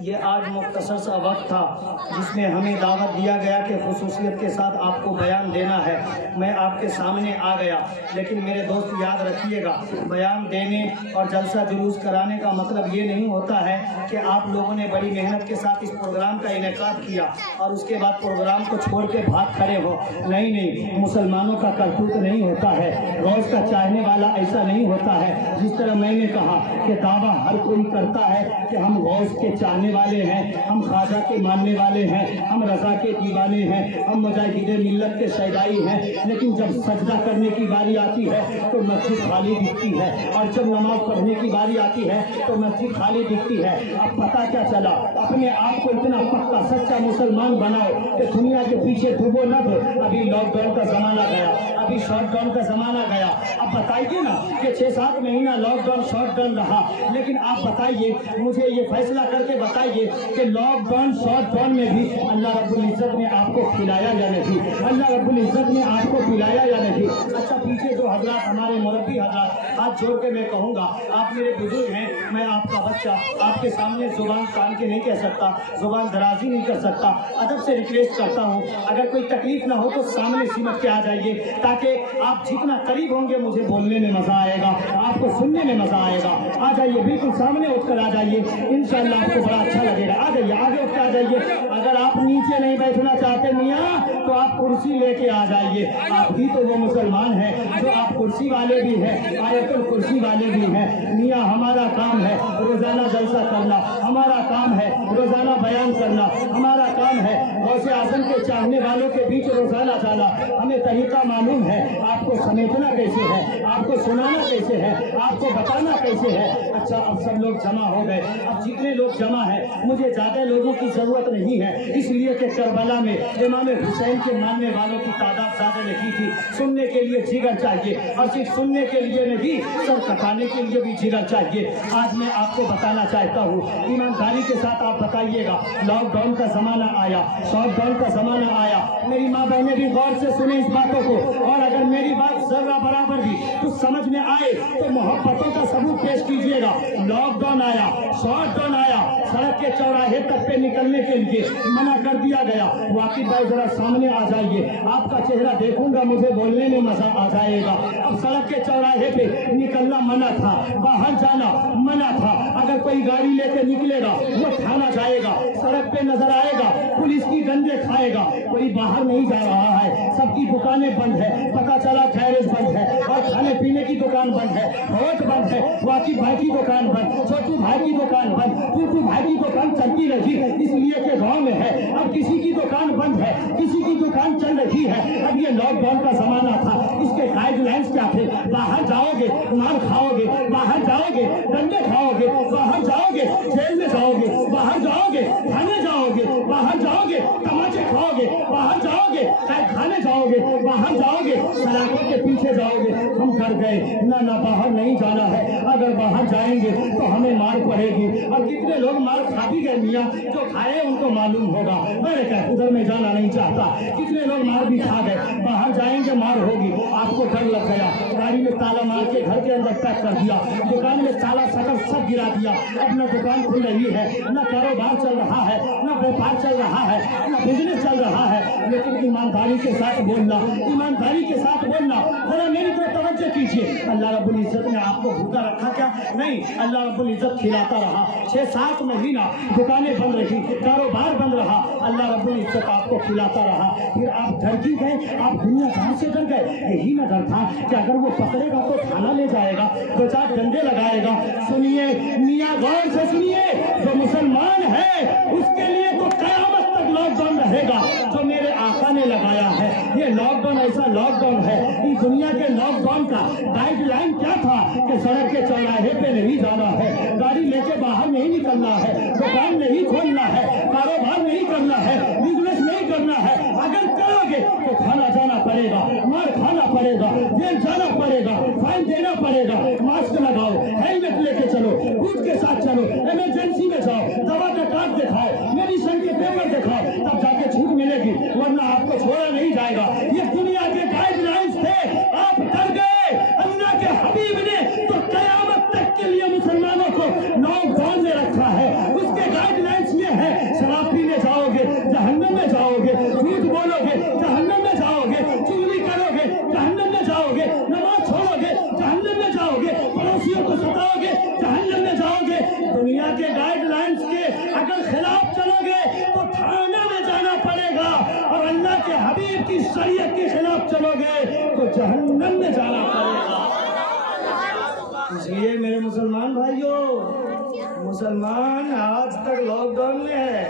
یہ آج مختصر سا وقت تھا جس میں ہمیں دعوت دیا گیا کہ خصوصیت کے ساتھ آپ کو بیان دینا ہے. میں آپ کے سامنے آ گیا, لیکن میرے دوست یاد رکھیے گا, بیان دینے اور جلسہ جلوس کرانے کا مطلب یہ نہیں ہوتا ہے کہ آپ لوگوں نے بڑی محنت کے ساتھ اس پروگرام کا انعقاد کیا اور اس کے بعد پروگرام کو چھوڑ کے بھاگ کھڑے ہو. نہیں نہیں, مسلمانوں کا کرتوت نہیں ہوتا ہے, غوث کا چاہنے والا ایسا نہیں ہوتا ہے. جس طرح میں نے کہا کہ دعویٰ ہر کوئی کرتا ہے کہ ہم غوث کے چاہنے والے ہیں, ہم خواجہ کے ماننے والے ہیں, ہم رضا کے دیوانے ہیں, ہم مجاہد ملت کے شیدائی ہیں, لیکن جب سجدہ کرنے کی باری آتی ہے تو مسجد خالی دکھتی ہے, اور جب نماز پڑھنے کی باری آتی ہے تو مسجد خالی دکھتی ہے. اب پتہ کیا چلا؟ اپنے آپ کو اتنا پکا سچا مسلمان بناؤ کہ دنیا کے پیچھے ڈوبو نہ دو. ابھی لاک ڈاؤن کا زمانہ گیا, ابھی شارٹ ڈاؤن کا زمانہ گیا. اب بتائیے نا کہ 6-7 مہینہ لاک ڈاؤن شارٹ ڈاؤن رہا, لیکن آپ بتائیے, مجھے یہ فیصلہ کر کے بتائیے کہ لاک ڈاؤن شارٹ ڈاؤن میں بھی اللہ رب العزت نے آپ کو کھلایا یا نہیں؟ اللہ رب العزت نے آپ کو پلایا یا نہیں؟ اچھا, پیچھے جو حضرات ہمارے مربی حضرات, ہاتھ جوڑ کے میں کہوں گا, آپ میرے بزرگ ہیں, میں آپ کا بچہ, آپ کے سامنے زبان تان کے نہیں کہہ سکتا, زبان درازی نہیں کر سکتا. ادب سے ریکویسٹ کرتا ہوں, اگر کوئی تکلیف نہ ہو تو سامنے سمٹ کے آ جائیے, تاکہ آپ جتنا قریب ہوں گے مجھے بولنے میں مزہ آئے گا, آپ کو سننے میں مزہ آئے گا. آ جائیے, بالکل سامنے اٹھ کر آ جائیے, انشاءاللہ آپ کو بڑا اچھا لگے گا. آ جائیے, آگے اٹھ کے آ جائیے. اگر آپ نیچے نہیں بیٹھنا چاہتے میاں تو آپ کرسی لے کے آ جائیے. آپ بھی تو وہ مسلمان ہیں جو آپ کرسی والے بھی ہیں, آیت الکرسی والے بھی ہیں. میاں ہمارا کام ہے روزانہ جلسہ کرنا, ہمارا کام ہے روزانہ بیان کرنا, ہمارا کام ہے غوث اعظم کے چاہنے والوں کے بیچ روزانہ جانا. ہمیں طریقہ معلوم ہے, آپ کو سمیٹنا کیسے ہے, آپ کو سنانا کیسے ہے, آپ کو بتانا کیسے ہے. اچھا, اب سب لوگ جمع ہو گئے. اب جتنے لوگ جمع ہیں, مجھے زیادہ لوگوں کی ضرورت نہیں ہے, اس لیے کہ کربلا میں امام حسین کے ماننے والوں کی تعداد زیادہ نہیں تھی. سننے کے لیے جگر چاہیے, اور صرف سننے کے لیے نہیں, سر کٹانے کے لیے بھی جگر چاہیے. آج میں آپ کو بتانا چاہتا ہوں, ایمانداری کے ساتھ آپ بتائیے گا, لاک ڈاؤن کا زمانہ آیا, شاٹ ڈاؤن کا زمانہ آیا. میری ماں بہنیں بھی غور سے سنیں اس باتوں کو, اور اگر میری بات ذرہ برابر بھی کچھ سمجھ میں आए तो मोहब्बतों का सबूत पेश कीजिएगा। लॉकडाउन आया, शॉटडाउन आया, सड़क के चौराहे तक पे निकलने के लिए मना कर दिया गया। वाकिफ भाई जरा सामने आ जाइए, आपका चेहरा देखूंगा, मुझे बोलने में मजा आ जाएगा। अब सड़क के चौराहे पे निकलना मना था, बाहर जाना मना था। अगर कोई गाड़ी लेके निकलेगा वो थाना जाएगा, सड़क पे नजर आएगा, पुलिस की डंडे खाएगा। कोई बाहर नहीं जा रहा है, सबकी दुकानें बंद है, पता चला गैरेज बंद है और खाने पीने की दुकान बंद है, होट बंद है, वाकिफ भाई की दुकान बंद, छोटू भाई की दुकान बंद, टूटू भाई की दुकान चलती रही, इसलिए के गाँव में है। अब किसी की दुकान बंद है, किसी की दुकान चल रही है। अब ये लॉकडाउन का जमाना था, इसके गाइडलाइंस क्या थे? बाहर जाओगे मार खाओगे, बाहर जाओगे डंडे खाओगे, बाहर जाओगे जेल में जाओगे, बाहर जाओगे थाने जाओगे, बाहर जाओगे तमाचे खाओगे, बाहर जाओगे खाने जाओगे, बाहर जाओगे सलाखों के पीछे जाओगे। हम डर गए, ना बाहर नहीं जाना है, अगर बाहर जाएंगे तो हमें मार पड़ेगी। और कितने लोग मार खा भी गए मियाँ, जो खाए उनको मालूम होगा। मैंने कहा उधर में जाना नहीं चाहता, कितने लोग मार भी खा गए, बाहर जाएंगे मार होगी। आपको डर लग गया, गाड़ी में ताला मार के घर के अंदर पैक कर दिया, दुकान में ताला शटर सब गिरा दिया। अब न दुकान खुल रही है, न कारोबार चल रहा है, न व्यापार चल रहा है, न बिजनेस चल रहा है। लेकिन ईमानदारी के साथ बोलना, ईमानदारी के साथ बोलना। जरा मेरी तरफ तवज्जो कीजिए। अल्लाह रब्बुल इज्जत ने आपको भूखा रखा क्या? नहीं, अल्लाह रब्बुल इज्जत खिलाता रहा। 6-7 महीना दुकानें बंद रही, कारोबार बंद रहा, अल्लाह रब्बुल इज्जत आपको खिलाता रहा। फिर आप डर क्यों गए? आप दुनिया कहाँ से डर गए? यही ना डर था कि अगर वो पकड़ेगा तो थाना ले जाएगा, 2-4 डंडे लगाएगा। सुनिए मियाँ, गौर से सुनिए, जो मुसलमान है उसके लिए तो कयामत तक लॉकडाउन रहेगा। जो मेरे आका ने लगाया है ये लॉकडाउन, ऐसा लॉकडाउन है। इस दुनिया के लॉकडाउन का गाइडलाइन क्या था कि सड़क के चौराहे पे नहीं जाना है, गाड़ी लेके बाहर नहीं निकलना है, दुकान नहीं खोलना है, कारोबार नहीं करना है, बिजनेस नहीं करना है। अगर करोगे तो खाना जाना पड़ेगा, मार खाना पड़ेगा, जेल जाना पड़ेगा, फाइन देना पड़ेगा। मास्क लगाओ, हेलमेट लेके चलो, बूट के साथ चलो, इमरजेंसी में जाओ, दवा का कार्ड दिखाओ, मेडिसिन के पेपर दिखाओ, तब जाके छूट मिलेगी, वरना आपको छोड़ा नहीं जाएगा। ये दुनिया के गाइडलाइंस थे, आप डर गए। अल्लाह के हबीब ने तो कयामत तक के लिए मुसलमानों को लॉकडाउन में रखा है। उसके गाइडलाइंस ये है, शराब पीने जाओगे जहन्नम में जाओगे, झूठ बोलोगे जहन्नम में जाओगे, चुगली करोगे जहन्नम में जाओगे, नमाज छोड़ोगे जहन्नम में जाओगे, पड़ोसियों को सताओगे जहन्नम में जाओगे। दुनिया के गाइडलाइंस के अगर खिलाफ चलोगे तो थाना में जाना पड़ेगा, और अल्लाह के हबीब की शरीयत के खिलाफ चलोगे तो जहन्नम में जाना पड़ेगा। इसलिए मेरे मुसलमान भाइयों, मुसलमान आज तक लॉकडाउन में है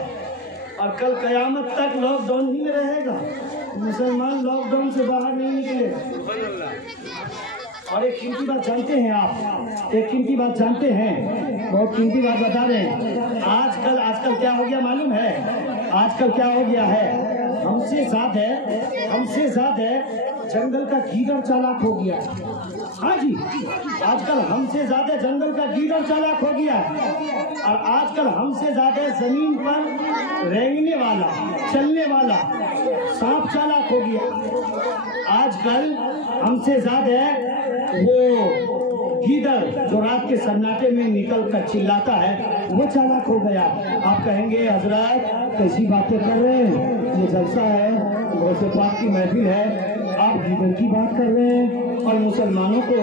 और कल कयामत तक लॉकडाउन ही में रहेगा। मुसलमान लॉकडाउन से बाहर नहीं निकले। और एक कीमती बात जानते हैं आप, एक कीमती बात जानते हैं, बहुत कीमती बात बता रहे हैं। आजकल क्या हो गया मालूम है? आजकल क्या हो गया है? हमसे ज्यादा जंगल का गीदड़ चालाक हो गया। हाँ जी, आजकल हमसे ज्यादा जंगल का गीदड़ चालाक हो गया है, और आजकल हमसे ज्यादा जमीन पर रेंगने वाला, चलने वाला सांप चालाक हो गया। आजकल हमसे ज्यादा वो गीदड़ जो रात के सन्नाटे में निकल कर चिल्लाता है वो चालाक हो गया। आप कहेंगे हजरत कैसी बातें कर रहे हैं, ये जलसा है, गौसे पाक की महफिल है, आप गीदड़ की बात कर रहे हैं और मुसलमानों को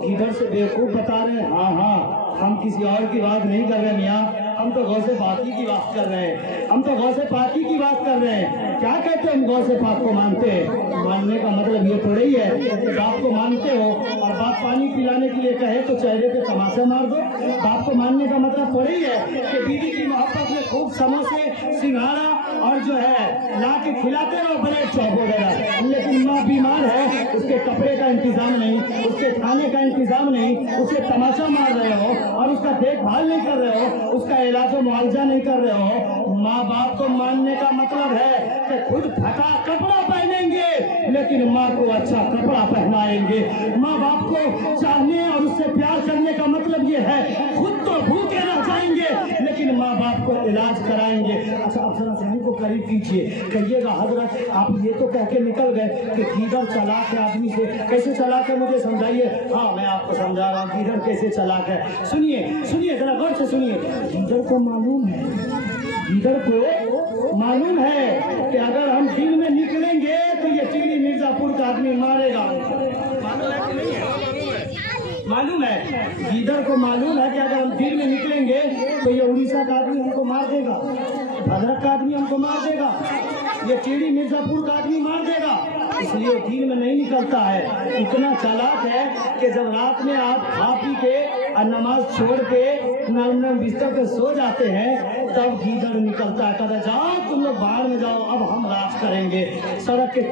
गीदड़ से बेवकूफ बता रहे हैं। हाँ, हम किसी और की बात नहीं कर रहे मियाँ, हम तो गौसे पाकी की बात कर रहे हैं, हम तो गौसे पाकी की बात कर रहे हैं। क्या कहते हैं हम गौसे पाक को मानते हैं? मानने का मतलब ये थोड़ा ही है कि बाप को मानते हो और बाप पानी पिलाने के लिए कहे तो चेहरे पे तमाशा मार दो। बाप को मानने का मतलब थोड़ा ही है कि बीवी की मोहब्बत में खूब समोसे, सिंघाड़ा और जो है ला के खिलाते रहो, ब्रेड चॉप वगैरह। लेकिन माँ बीमार है, उसके कपड़े का इंतजाम नहीं, उसके खाने का इंतजाम नहीं, उसे तमाशा मार रहे हो और उसका देखभाल नहीं कर रहे हो, उसका इलाज मुआवजा नहीं कर रहे हो। माँ बाप को मानने का मतलब है कि खुद फटा कपड़ा पहनेंगे लेकिन माँ को अच्छा कपड़ा पहनाएंगे। माँ बाप को चाहने और उससे प्यार करने का मतलब ये है खुद तो भूखे रह जाएंगे लेकिन माँ बाप को इलाज कराएंगे। अच्छा आप जरा ज़हन को करीब कीजिए, कहिएगा हजरत आप ये तो कह के निकल गए कि गीदड़ चालाक है आदमी से, कैसे चालाक है मुझे समझाइए। हाँ मैं आपको समझा रहा हूँ गीदड़ कैसे चालाक है। सुनिए जरा गौर से सुनिए। गीदड़ को मालूम है, गीदड़ को मालूम है कि अगर हम दिन में निकलेंगे तो ये टीली मिर्जापुर का आदमी मारेगा। मालूम है गीदड़ को मालूम है कि अगर हम दिन में निकलेंगे तो ये उड़ीसा का आदमी हमको मार देगा, भद्रक का आदमी हमको मार देगा, ये टीली मिर्जापुर का आदमी मार देगा, इसलिए दिन में नहीं निकलता है। इतना चालाक है कि जब रात में आप खा पी के और नमाज छोड़ के नरम बिस्तर पे सो जाते हैं तब गीदड़ निकलता है, कहता जाओ तुम लोग बाहर में जाओ अब हम राज करेंगे। सड़क के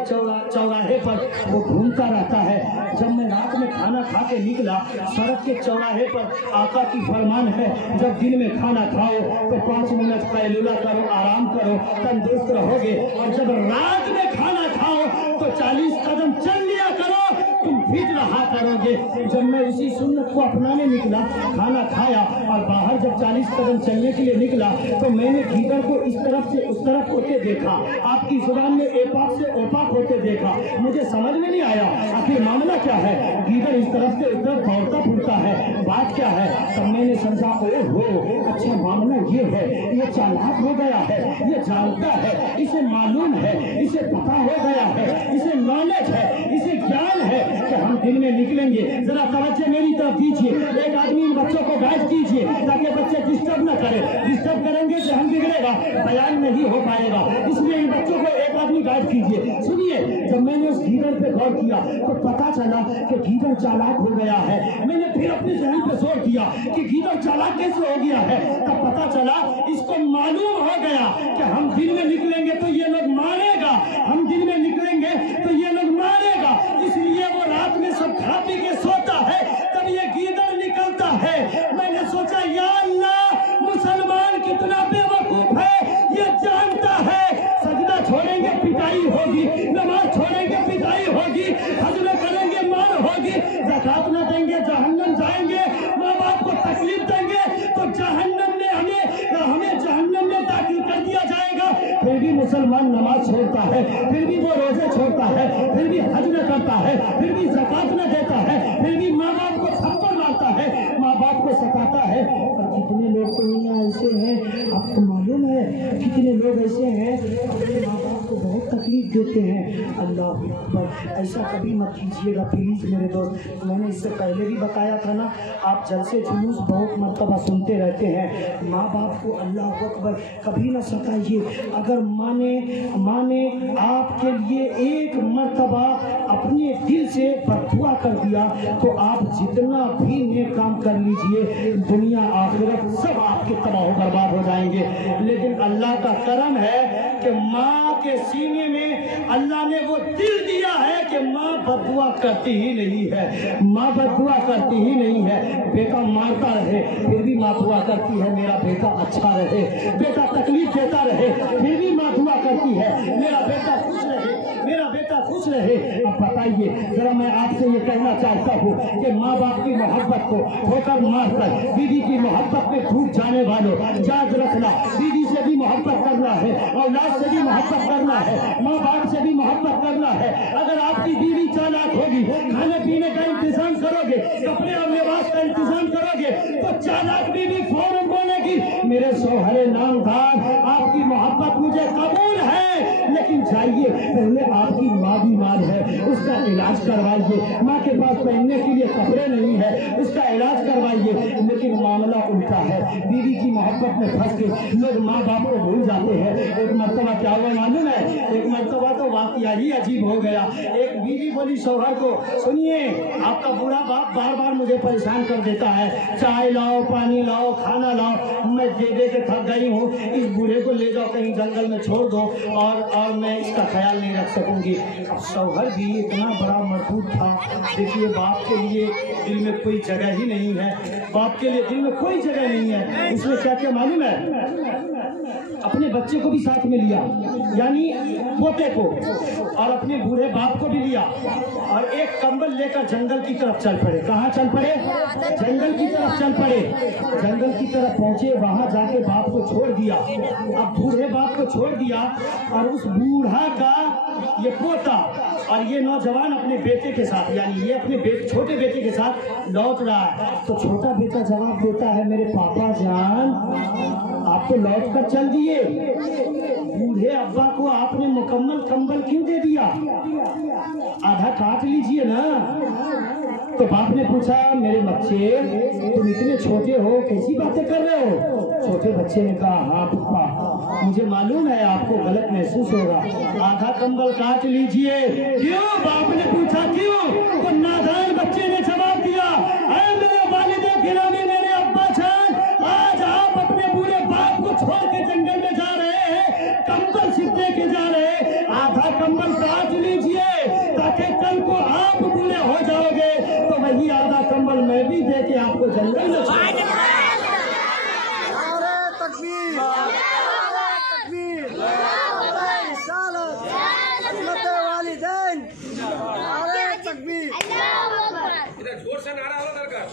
चौराहे पर वो घूमता रहता है। जब मैं रात में खाना खा के निकला, सड़क के चौराहे पर आका की फरमान है जब दिन में खाना खाओ तो 5 मिनट कैलुला करो, आराम करो, तंदुरुस्त रहोगे, और जब रात में खाना खाओ तो 40 कदम चल लिया करो, तुम फिट रहा करोगे। जब मैं उसी सुन्नत को अपनाने निकला, खाना खाया और बाहर जब 40 कदम चलने के लिए निकला तो मैंने गीदड़ को इस तरफ से उस तरफ होते देखा, आपकी जुबान में एपाक से ओपाक होते देखा। मुझे समझ में नहीं आया आखिर मामला क्या है। गीदड़ इस तरफ से उस तरफ दौड़ता फिरता है, बात क्या है। तब मैंने समझा ओहो अच्छा मामला ये है, ये चालाक हो गया है, ये जानता है, इसे मालूम है, इसे पता हो गया है, इसे नॉलेज है, इसे ज्ञान है कि हम दिन में निकलेंगे। जरा तवज्जो मेरी तरफ दीजिए। एक आदमी इन बच्चों को गाइड कीजिए ताकि बच्चे डिस्टर्ब न करें, डिस्टर्ब करेंगे तो हम बिगड़ेगा, बयान नहीं हो पाएगा, इसलिए इन बच्चों को एक आदमी गाइड कीजिए। सुनिए जब मैंने उस गीदड़ पे गौर किया तो पता चला कि गीदड़ चालाक हो गया है। मैंने फिर अपने जहन पे जोर किया कि गीदड़ चालाक कैसे हो गया है, तब पता चला इसको मालूम हो गया कि हम दिन में निकलेंगे तो ये लोग मारेगा, हम दिन में निकलेंगे तो ये लोग मारेगा, इसलिए वो रात में सब खा पी के सोता है, तब ये गीदड़ निकलता है। मैंने सोचा या अल्लाह मुसलमान कितना बेवकूफ है, ये जानता है सजदा छोड़ेंगे पिटाई होगी, नमाज छोड़ेंगे पिटाई होगी, हज न करेंगे मार होगी, ज़कात न देंगे जहन्नम जाएंगे, माँ बाप को तकलीफ देंगे तो जहन्नम में हमें जहन्नम में दाखिल कर दिया जाएगा। फिर भी मुसलमान नमाज छोड़ता है, फिर भी वो रोजे छोड़ता है, फिर भी हज न करता है, फिर भी ज़कात न देता है, फिर भी माँ बाप को थप्पड़ मारता है, माँ बाप को सताता है। और कितने लोग तो दुनिया ऐसे हैं, आपको मालूम है कितने लोग ऐसे हैं अपने माँ बाप को बहुत तकलीफ देते हैं। अल्लाह अकबर, ऐसा कभी मत कीजिएगा प्लीज मेरे दोस्त। मैंने इससे पहले भी बताया था ना, आप जलसे जुलूस बहुत मर्तबा सुनते रहते हैं। माँ बाप को अल्लाह अकबर कभी ना सताइए। अगर माँ ने आपके लिए एक मर्तबा अपने दिल से बददुआ कर दिया तो आप जितना भी नेक काम कर लीजिए दुनिया आखिरत सब आपके तबाह बर्बाद हो जाएंगे। लेकिन अल्लाह का करम है कि माँ के सीने में अल्लाह ने वो दिल दिया है कि माँ बददुआ करती ही नहीं है, माँ बददुआ करती ही नहीं है। बेटा मारता रहे फिर भी माँ दुआ करती है मेरा बेटा अच्छा रहे, बेटा तकलीफ देता रहे फिर भी माँ दुआ करती है मेरा बेटा खुश रहे, मेरा बेटा खुश रहे। अब बताइए जरा मैं आपसे ये कहना चाहता हूँ कि माँ बाप की मोहब्बत को ठोकर मारकर बीवी की मोहब्बत में टूट जाने वालों याद रखना, बीवी से भी मोहब्बत करना है, औलाद से भी मोहब्बत करना है, माँ बाप से भी मोहब्बत करना है। अगर आपकी बीवी चालाक होगी, खाने पीने का इंतजाम करोगे, कपड़े और लिबास का इंतजाम करोगे तो चालाक बीवी फौरन बोलेगी मेरे शौहरे नामदार आपकी मोहब्बत मुझे कबूल है, लेकिन जाइए पहले आपकी माँ बीमार है उसका इलाज करवाइए, माँ के पास पहनने के लिए कपड़े नहीं है उसका इलाज करवाइए। लेकिन मामला उल्टा है, बीवी की मोहब्बत में फंस के लोग माँ बाप को भूल जाते हैं। एक मर्तबा क्या हुआ मालूम है, एक मर्तबा तो वाकया ही अजीब हो गया। एक बीवी बोली शौहर को सुनिए आपका बूढ़ा बाप बार बार मुझे परेशान कर देता है, चाय लाओ पानी लाओ खाना लाओ, मैं दे के थक गई हूँ, इस बूढ़े को ले जाओ कहीं जंगल में छोड़ दो और मैं इसका ख्याल नहीं रख सकूंगी। अब शौहर भी इतना बड़ा मजबूत था, देखिए बाप के लिए दिल में कोई जगह ही नहीं है, बाप के लिए दिल में कोई जगह नहीं है। इसमें क्या क्या मालूम है, अपने बच्चे को भी साथ में लिया, यानी पोते को और अपने बूढ़े बाप को भी लिया और एक कंबल लेकर जंगल की तरफ चल पड़े। कहाँ चल पड़े? जंगल की तरफ चल पड़े। जंगल की तरफ पहुंचे, वहां जाके बाप को छोड़ दिया। अब बूढ़े बाप को छोड़ दिया और उस बूढ़ा का ये पोता और ये नौजवान अपने बेटे के साथ, यानी ये अपने छोटे बेटे के साथ लौट रहा है। तो छोटा बेटा जवाब देता है, मेरे पापा जान आप तो लौट कर चल दिए, बूढ़े अब्बा को आपने मुकम्मल कंबल क्यों दे दिया? आधा काट लीजिए ना। तो बाप ने पूछा, मेरे बच्चे तुम इतने छोटे हो, कैसी बातें कर रहे हो? छोटे बच्चे ने कहा, हाँ पप्पा मुझे मालूम है आपको गलत महसूस होगा, आधा कंबल काट लीजिए। क्यों? बाप ने पूछा क्यों? तो नादान बच्चे ने जवाब दिया, अरे मेरे वालिद गिरामी, मेरे अब्बा जान, आज आप अपने बूढ़े बाप को छोड़ के जंगल में जा रहे हैं, कंबल सिर्फ दे के जा रहे हैं, आधा कंबल काट लीजिए ताकि कल को आप बूढ़े हो जाओगे तो वही आधा कंबल मैं भी दे के आपको जंगल में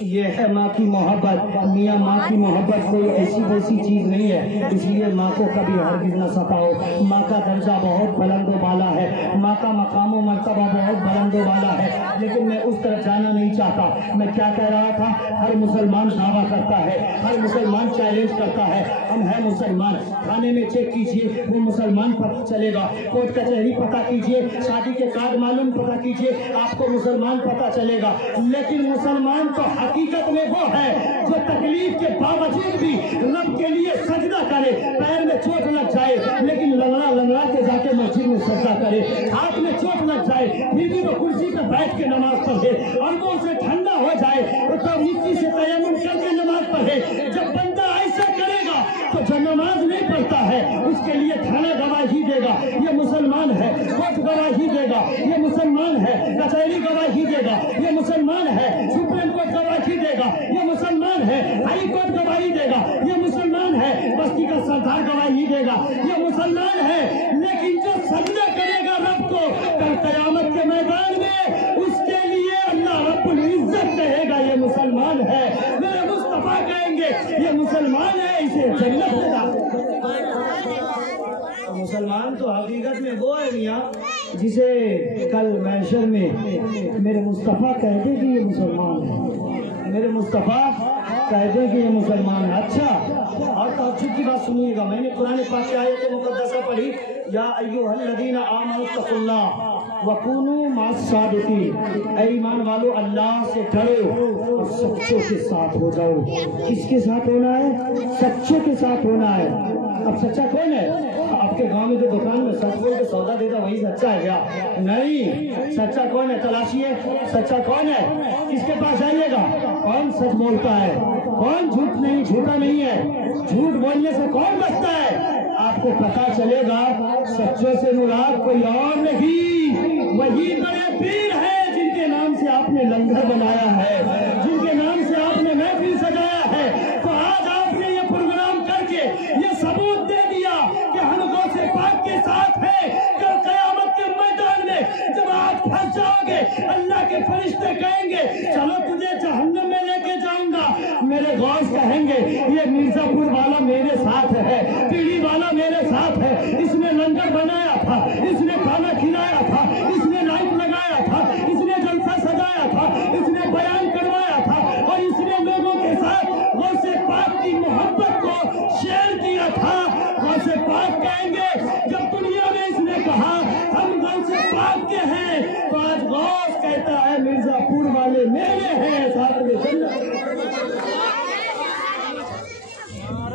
ये है माँ की मोहब्बत। मियाँ माँ की मोहब्बत कोई ऐसी वैसी चीज नहीं है, इसलिए माँ को कभी हरगिज़ न सताओ। माँ का दर्जा बहुत बुलंदो वाला है, माँ का मकाम व मर्तबा बहुत बुलंदो वाला है, लेकिन मैं उस तरफ जाना नहीं चाहता। मैं क्या कह रहा था, हर मुसलमान दावा करता है, हर मुसलमान चैलेंज करता है, हम हैं मुसलमान। थाने में चेक कीजिए, वो मुसलमान पता चलेगा, कोर्ट कचहरी पता कीजिए, शादी के कार्ड मालूम पता कीजिए, आपको मुसलमान पता चलेगा। लेकिन मुसलमान तो हकीकत में वो है जो तकलीफ के बावजूद भी रब के लिए सजदा करे, पैर में चोट लग जाए लेकिन लंगड़ा लंगड़ा के जाके मस्जिद में सजदा करे, हाथ में चोट लग जाए फिर भी वो कुर्सी पे बैठ के नमाज पढ़े, और वो उसे ठंडा हो जाए तो मिट्टी से तयम्मुम करके नमाज पढ़े। जब बंदा ऐसा करेगा तो जो नमाज नहीं पढ़ता है उसके लिए थाना गवाही देगा, ये मुसलमान है, कोर्ट गवाही देगा, ये मुसलमान है, कचहरी गवाही देगा, ये मुसलमान है, सुप्रीम कोर्ट गवाही देगा, ये मुसलमान है, हाई कोर्ट गवाही देगा, ये मुसलमान है, बस्ती का सरदार गवाही देगा, ये मुसलमान है। लेकिन जो सजदा करेगा रब को कल क़यामत के मैदान में, उसके लिए अल्लाह रब्बुल इज्जत कहेगा ये मुसलमान है, मेरे मुस्तफा कहेंगे ये मुसलमान है, इसे जन्नत में डाल। मुसलमान तो हकीकत में वो है मियाँ जिसे कल महशर में मेरे मुस्तफा कह दे कि ये मुसलमान है, मेरे मुस्तफा कह दे कि ये मुसलमान है। अच्छा, और तहज्जुद की बात सुनिएगा, मैंने कुरान पाक की आयत मुक़द्दसा पढ़ी, या अय्युहल्लज़ीना आमनु तक़ुल्लाह वकूनू मास्सादिकीन, ऐ ईमान वालो अल्लाह से डरो और सच्चों के साथ हो जाओ। किसके साथ होना है? सच्चों के साथ होना है। अब सच्चा कौन है? आपके गांव में जो दुकान में सच बोल के सौदा देता वही सच्चा है क्या? नहीं, सच्चा कौन है? तलाशिए, सच्चा कौन है? किसके पास जाइएगा? कौन सच बोलता है, कौन झूठ नहीं, झूठा नहीं है, झूठ बोलने से कौन बचता है? आपको पता चलेगा सच्चों से मुराद कोई और नहीं, वही बड़े पीर है जिनके नाम से आपने लंगर बनाया है, जिनके नाम से आपने महफिल सजाया है। तो आज आपने ये प्रोग्राम करके ये सबूत दे दिया कि हम गौसे पाक के साथ हैं। कल क़यामत के मैदान में जब आप फंस जाओगे, अल्लाह के फरिश्ते कहेंगे चलो तुझे जहन्नम में लेके जाऊंगा, मेरे गौस कहेंगे ये मिर्जापुर वाला मेरे साथ है, पीढ़ी वाला मेरे साथ है, इसने लंगर बनाया था, इसने खाना खिलाया था, इसने लाइट लगाया था, इसने जलसा सजाया था, इसने बयान करवाया था, और इसने लोगों के साथ गौसे पाक की मोहब्बत को शेयर किया था। गौसे पाक कहेंगे जब दुनिया में इसने कहा हम गौसे पाक के हैं, तो आज गौस कहता है मिर्जापुर वाले मेरे हैं, साथ में जन्नत।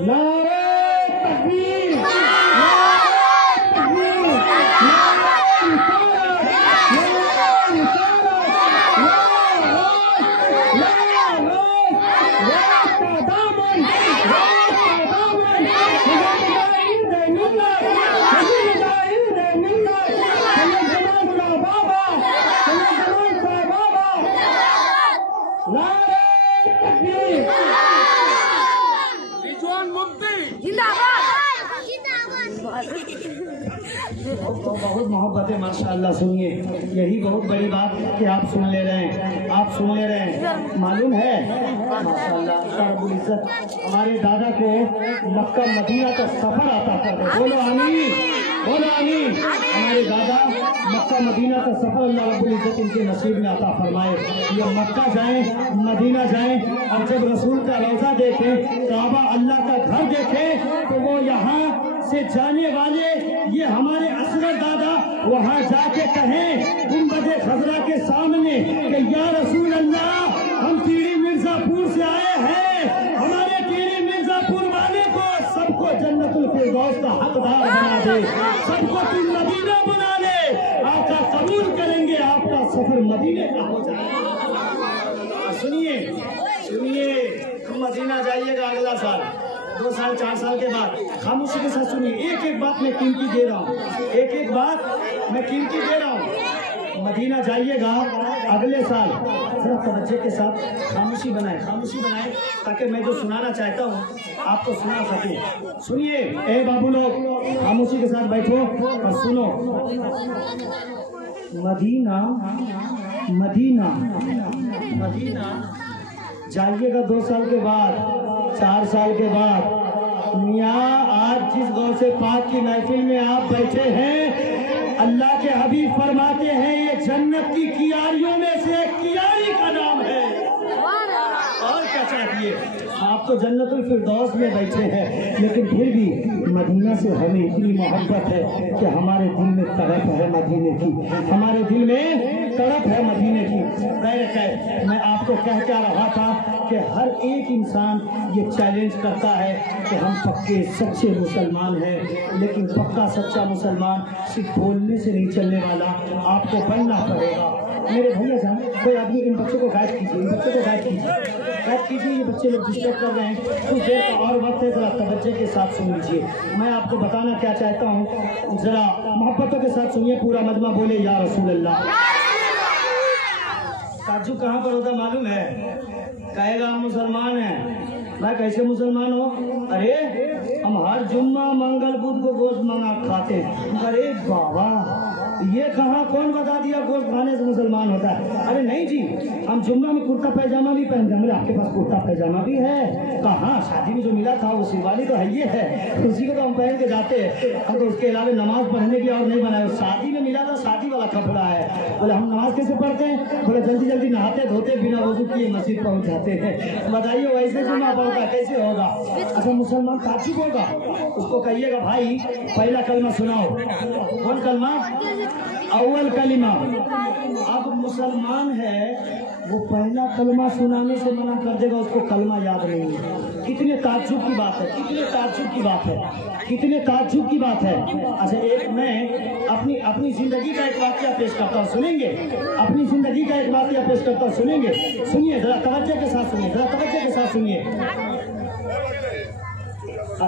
नारे तकबीर, बहुत मोहब्बत है माशाअल्लाह। सुनिए, यही बहुत बड़ी बात कि आप सुन ले रहे हैं, आप सुन ले रहे हैं। मालूम है माशाअल्लाह रब्बुल इज्जत हमारे दादा को मक्का मदीना का सफर आता करते। बोलो आमीन, बोलो आमीन। हमारे दादा मक्का मदीना का सफर अल्लाह रब्बुल इज्जत इनके नसीब में अता फरमाए। ये मक्का जाएं, मदीना जाएं और जब रसूल का रोज़ा देखें, काबा अल्लाह का घर देखें, तो वो यहाँ से जाने वाले ये हमारे असगर दादा वहाँ जाके कहें गुंबद खजरा के सामने कि या रसूल अल्लाह, हम टीरी मिर्जापुर से आए हैं, हमारे टीरी मिर्जापुर वाले को सबको जन्नतुल फिरदौस का हकदार बना दे, सबको तुम मदीना बना ले। आका कबूल करेंगे, आपका सफर मदीने का हो जाए। सुनिए सुनिए, तुम मदीना जाइएगा अगला साल, 2 साल 4 साल के बाद। खामोशी के साथ सुनिए, एक एक बात मैं कीमती दे रहा हूँ, एक एक बात मैं कीमती दे रहा हूँ। मदीना जाइएगा अगले साल, थोड़ा तवज्जो के साथ खामोशी बनाए, खामोशी बनाए, ताकि मैं जो सुनाना चाहता हूँ आपको सुना सकूँ। सुनिए ए बाबू लोग, खामोशी के साथ बैठो और सुनो। मदीना मदीना मदीना जाइएगा 2 साल के बाद, 4 साल के बाद। मियाँ, आज जिस गौ से पाक की महफिल में आप बैठे हैं, अल्लाह के हबीब फरमाते हैं ये जन्नत की कियारियों में से एक कियारी का नाम है। और क्या चाहिए? आप तो जन्नतुल फिरदौस में बैठे हैं, लेकिन फिर भी मदीना से हमें इतनी मोहब्बत है कि हमारे दिल में तड़प है मदीने की, हमारे दिल में तड़प है मदीने की। मैं आपको कह क्या रहा था कि हर एक इंसान ये चैलेंज करता है कि हम पक्के सच्चे मुसलमान हैं, लेकिन पक्का सच्चा मुसलमान सिर्फ बोलने से नहीं चलने वाला, आपको बनना पड़ेगा। मेरे भैया जान, कोई आदमी इन बच्चों को गाइड कीजिए, इन बच्चों को गाइड कीजिए, ये बच्चे लोग डिस्टर्ब कर रहे हैं। कुछ देर का और वक्त है, जरा तवज्जो के साथ सुन लीजिए। मैं आपको बताना क्या चाहता हूँ, जरा मोहब्बतों के साथ सुनिए। पूरा मजमा बोले या रसूल अल्लाह। ताज्जुब कहाँ पर होता मालूम है? कहेगा हम मुसलमान हैं। भाई कैसे मुसलमान हो? अरे हम हर जुम्मा मंगल बुध को गोश्त मंगा खाते। अरे बाबा, ये कहाँ, कौन बता दिया गोश्त खाने से मुसलमान होता है? अरे नहीं जी, हम जुम्मा में कुर्ता पैजामा भी पहनते हैं। आपके पास कुर्ता पैजामा भी है? कहाँ, शादी में जो मिला था वो शिवाली तो है, ये है, उसी को तो हम पहन के जाते हैं। हम तो उसके अलावा नमाज पढ़ने की और नहीं बनाए। शादी में मिला था, शादी वाला कपड़ा है। बोले हम नमाज कैसे पढ़ते हैं? बोले जल्दी जल्दी नहाते धोते बिना वजू किए मस्जिद पहुँच जाते हैं। बताइए वैसे जुम्मा पढ़ता कैसे होगा? अच्छा मुसलमान ताज्जुब होगा। उसको कहिएगा भाई पहला कलमा सुनाओ। कौन कलमा? अव्वल कलिमा। अब मुसलमान है, वो पहला कलमा सुनाने से मना कर देगा, उसको कलमा याद नहीं है। कितने ताज्जुब की बात है, कितने ताज्जुब की बात है, कितने ताज्जुब की बात है। अच्छा एक मैं अपनी जिंदगी का एक वाकया पेश करता हूँ, सुनेंगे? अपनी जिंदगी का एक वाकया पेश करता हूँ, सुनेंगे? सुनिए जरा तवज्जो के साथ सुनिए, जरा तवज्जो के साथ सुनिए।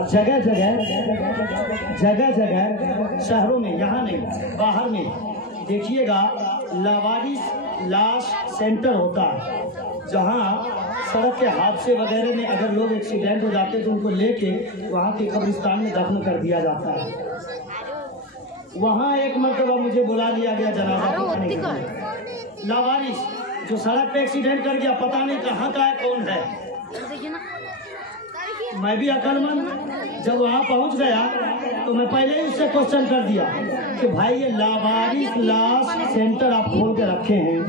जगह जगह शहरों में, यहाँ नहीं बाहर में, देखिएगा लावारिस लाश सेंटर होता है, जहाँ सड़क के हादसे वगैरह में अगर लोग एक्सीडेंट हो जाते तो उनको लेके वहाँ के कब्रिस्तान में दफन कर दिया जाता है। वहाँ एक मरतबा मुझे बुला लिया गया जनाजा। लावारिस जो सड़क पे एक्सीडेंट कर गया, पता नहीं कहाँ का है, कौन है। मैं भी अकलमंद, जब वहाँ पहुँच गया तो मैं पहले ही उससे क्वेश्चन कर दिया कि भाई ये लावारिस लाश सेंटर आप खोल के रखे हैं,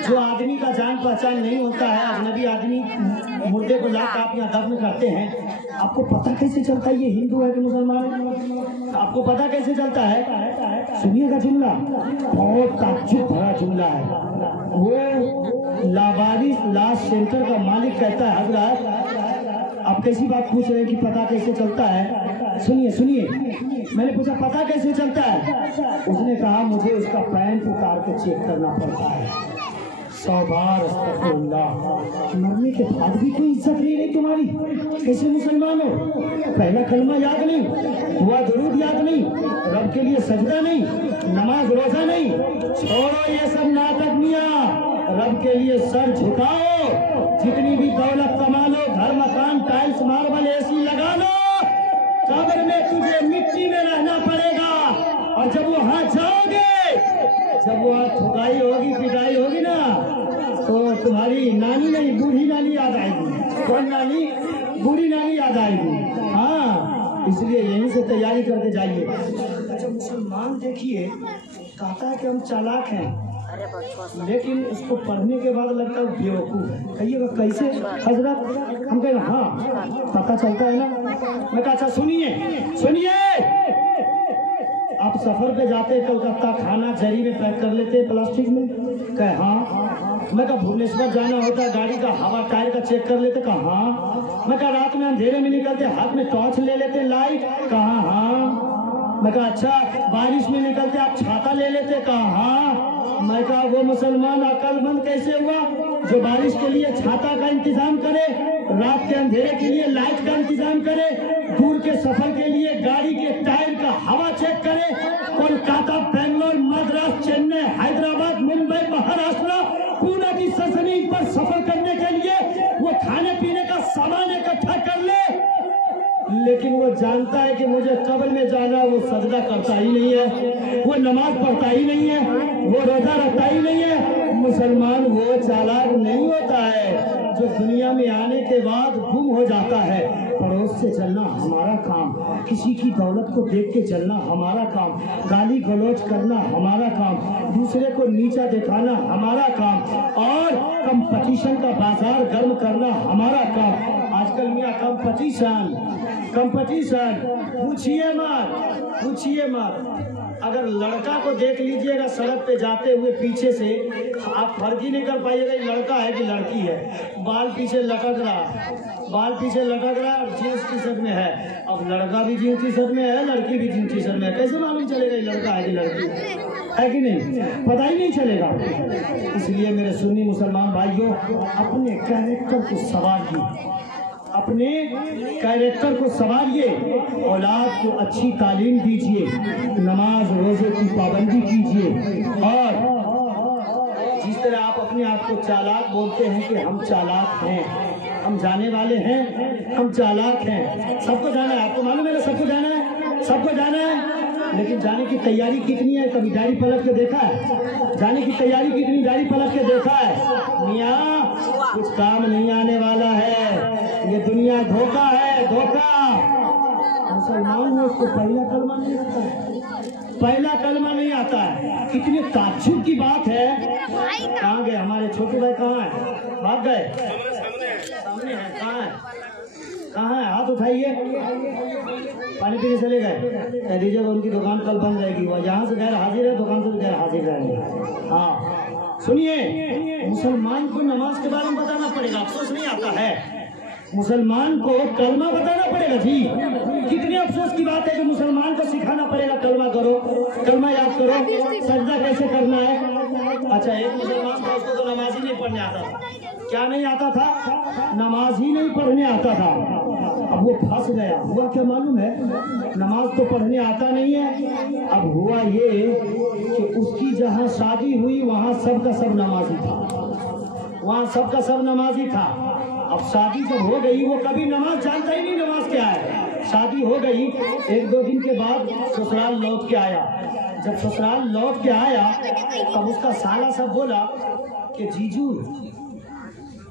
जो आदमी का जान पहचान नहीं होता है, अजनबी आदमी मुर्दे को लाकर आप यहाँ दफन करते हैं, आपको पता कैसे चलता है ये हिंदू है कि मुसलमान है? आपको पता कैसे चलता है? सुनिएगा जुमला, बहुत ताज्जुब भरा जुमला है। वो लावारिस लाश सेंटर का मालिक कहता है हजरत आप कैसी बात पूछ रहे हैं कि पता कैसे चलता है? सुनिए सुनिए, मैंने पूछा पता कैसे चलता है? उसने कहा मुझे उसका पैंट उतार के चेक करना पड़ता है। 100 बार अस्तगफिरुल्लाह। मरने के बाद भी कोई इज्जत नहीं रही तुम्हारी, कैसे मुसलमान हो? पहला कलमा याद नहीं हुआ, दुरूद याद नहीं, रब के लिए सजदा नहीं, नमाज रोजा नहीं, छोड़ो ये सब नाटक मियाँ, रब के लिए सर झुकाओ, जितनी भी दौलत कमा लो, घर मकान टाइल्स मार्बल एसी लगा लो, कब्र में तुझे मिट्टी में रहना पड़ेगा और जब वहां जाओगे, जब वहां ठुकाई होगी, पिटाई होगी ना, तो तुम्हारी नानी नहीं, बूढ़ी नानी याद आएगी। कौन नानी? बूढ़ी नानी याद आएगी। हाँ, इसलिए यहीं से तैयारी करके जाइए। अच्छा, मुसलमान देखिए कहता है कि हम चालाक हैं, लेकिन उसको पढ़ने के बाद लगता है बेवकूफ है। कहिएगा कैसे हजरत? हम कहें हाँ, पता चलता है ना। मैं कहा अच्छा सुनिए सुनिए, आप सफर पे जाते कलकत्ता, खाना जरी में पैक कर लेते प्लास्टिक में? कहे हाँ। मैं कहा भुवनेश्वर जाना होता है, गाड़ी का हवा टायर का चेक कर लेते? कहा हाँ। मैं कहा रात में अंधेरे में निकलते, हाथ में टॉर्च ले लेते लाइट? कहा हाँ। मैं कहा अच्छा बारिश में निकलते आप छाता ले लेते? कहा हाँ। मैं कहा वो मुसलमान अक्लमंद कैसे हुआ जो बारिश के लिए छाता का इंतजाम करे, रात के अंधेरे के लिए लाइट का इंतजाम करे, दूर के सफर के लिए गाड़ी के टायर का हवा चेक करे, कोलकाता, बेंगलोर, मद्रास, चेन्नई, हैदराबाद, मुंबई, महाराष्ट्र, पुणे की सनसनी पर सफर करने के लिए वो खाने पीने का सामान इकट्ठा कर ले, लेकिन वो जानता है कि मुझे कब्र में जाना, वो सजदा करता ही नहीं है, वो नमाज पढ़ता ही नहीं है, वो रोजा रखता ही नहीं है। मुसलमान वो चालाक नहीं होता है जो दुनिया में आने के बाद गुम हो जाता है। पड़ोस से चलना हमारा काम, किसी की दौलत को देख के चलना हमारा काम, गाली गलौज करना हमारा काम, दूसरे को नीचा दिखाना हमारा काम, और कंपटीशन का बाजार गर्म करना हमारा काम। आजकल मियाँ कंपटीशन पूछिए मत। अगर लड़का को देख लीजिएगा सड़क पे जाते हुए पीछे से, आप फर्क ही नहीं कर पाइएगा ये लड़का है कि लड़की है। बाल पीछे लटक रहा और जींस टी शर्ट में है। अब लड़का भी जींस टी शर्ट में है, लड़की भी जींस टी शर्ट में है, कैसे मालूम चलेगा ये लड़का है कि लड़की है कि नहीं? पता ही नहीं चलेगा। इसलिए मेरे सुन्नी मुसलमान भाइयों, अपने कैरेक्टर को संवारिए, अपने कैरेक्टर को संवारिए, औलाद को अच्छी तालीम दीजिए, नमाज रोजे की पाबंदी कीजिए, और जिस तरह आप अपने आप को चालाक बोलते हैं कि हम चालाक हैं, हम जाने वाले हैं, हम चालाक हैं, सबको जाना है। आपको मालूम है ना सबको जाना है, लेकिन जाने की तैयारी कितनी है? कभी डायरी पलट के देखा है? जाने की तैयारी कितनी डायरी पलट के देखा है? मियाँ कुछ काम नहीं आने वाला है, ये दुनिया धोखा है, धोखा। मुसलमान में उसको पहला कलमा नहीं आता है। कितनी ताज्जुब की बात है। कहाँ गए हमारे छोटे भाई? कहाँ है? भाग गए? सामने है। कहाँ है? हाथ उठाइए। पानी पीने चले गए? कह दीजिएगा उनकी दुकान कल बंद रहेगी, वो यहाँ से गैर हाजिर है, दुकान से गैर हाजिर रहेंगे। हाँ सुनिए, मुसलमान को नमाज के बारे में बताना पड़ेगा, अफसोस नहीं आता है। मुसलमान को कलमा बताना पड़ेगा जी। कितने अफसोस की बात है कि मुसलमान को सिखाना पड़ेगा कलमा करो, कलमा याद करो, सजदा कैसे करना है। अच्छा, एक मुसलमान था, उसको तो नमाज ही नहीं पढ़ने आता था। क्या नहीं आता था? नमाज ही नहीं पढ़ने आता था। अब वो फंस गया। हुआ क्या मालूम है? नमाज तो पढ़ने आता नहीं है। अब हुआ ये कि उसकी जहाँ शादी हुई वहाँ सबका सब नमाजी था। अब शादी जब हो गई, वो कभी नमाज जानता ही नहीं, नमाज क्या है। शादी हो गई, एक दो दिन के बाद ससुराल लौट के आया। जब ससुराल लौट के आया तब उसका साला सब बोला कि जीजू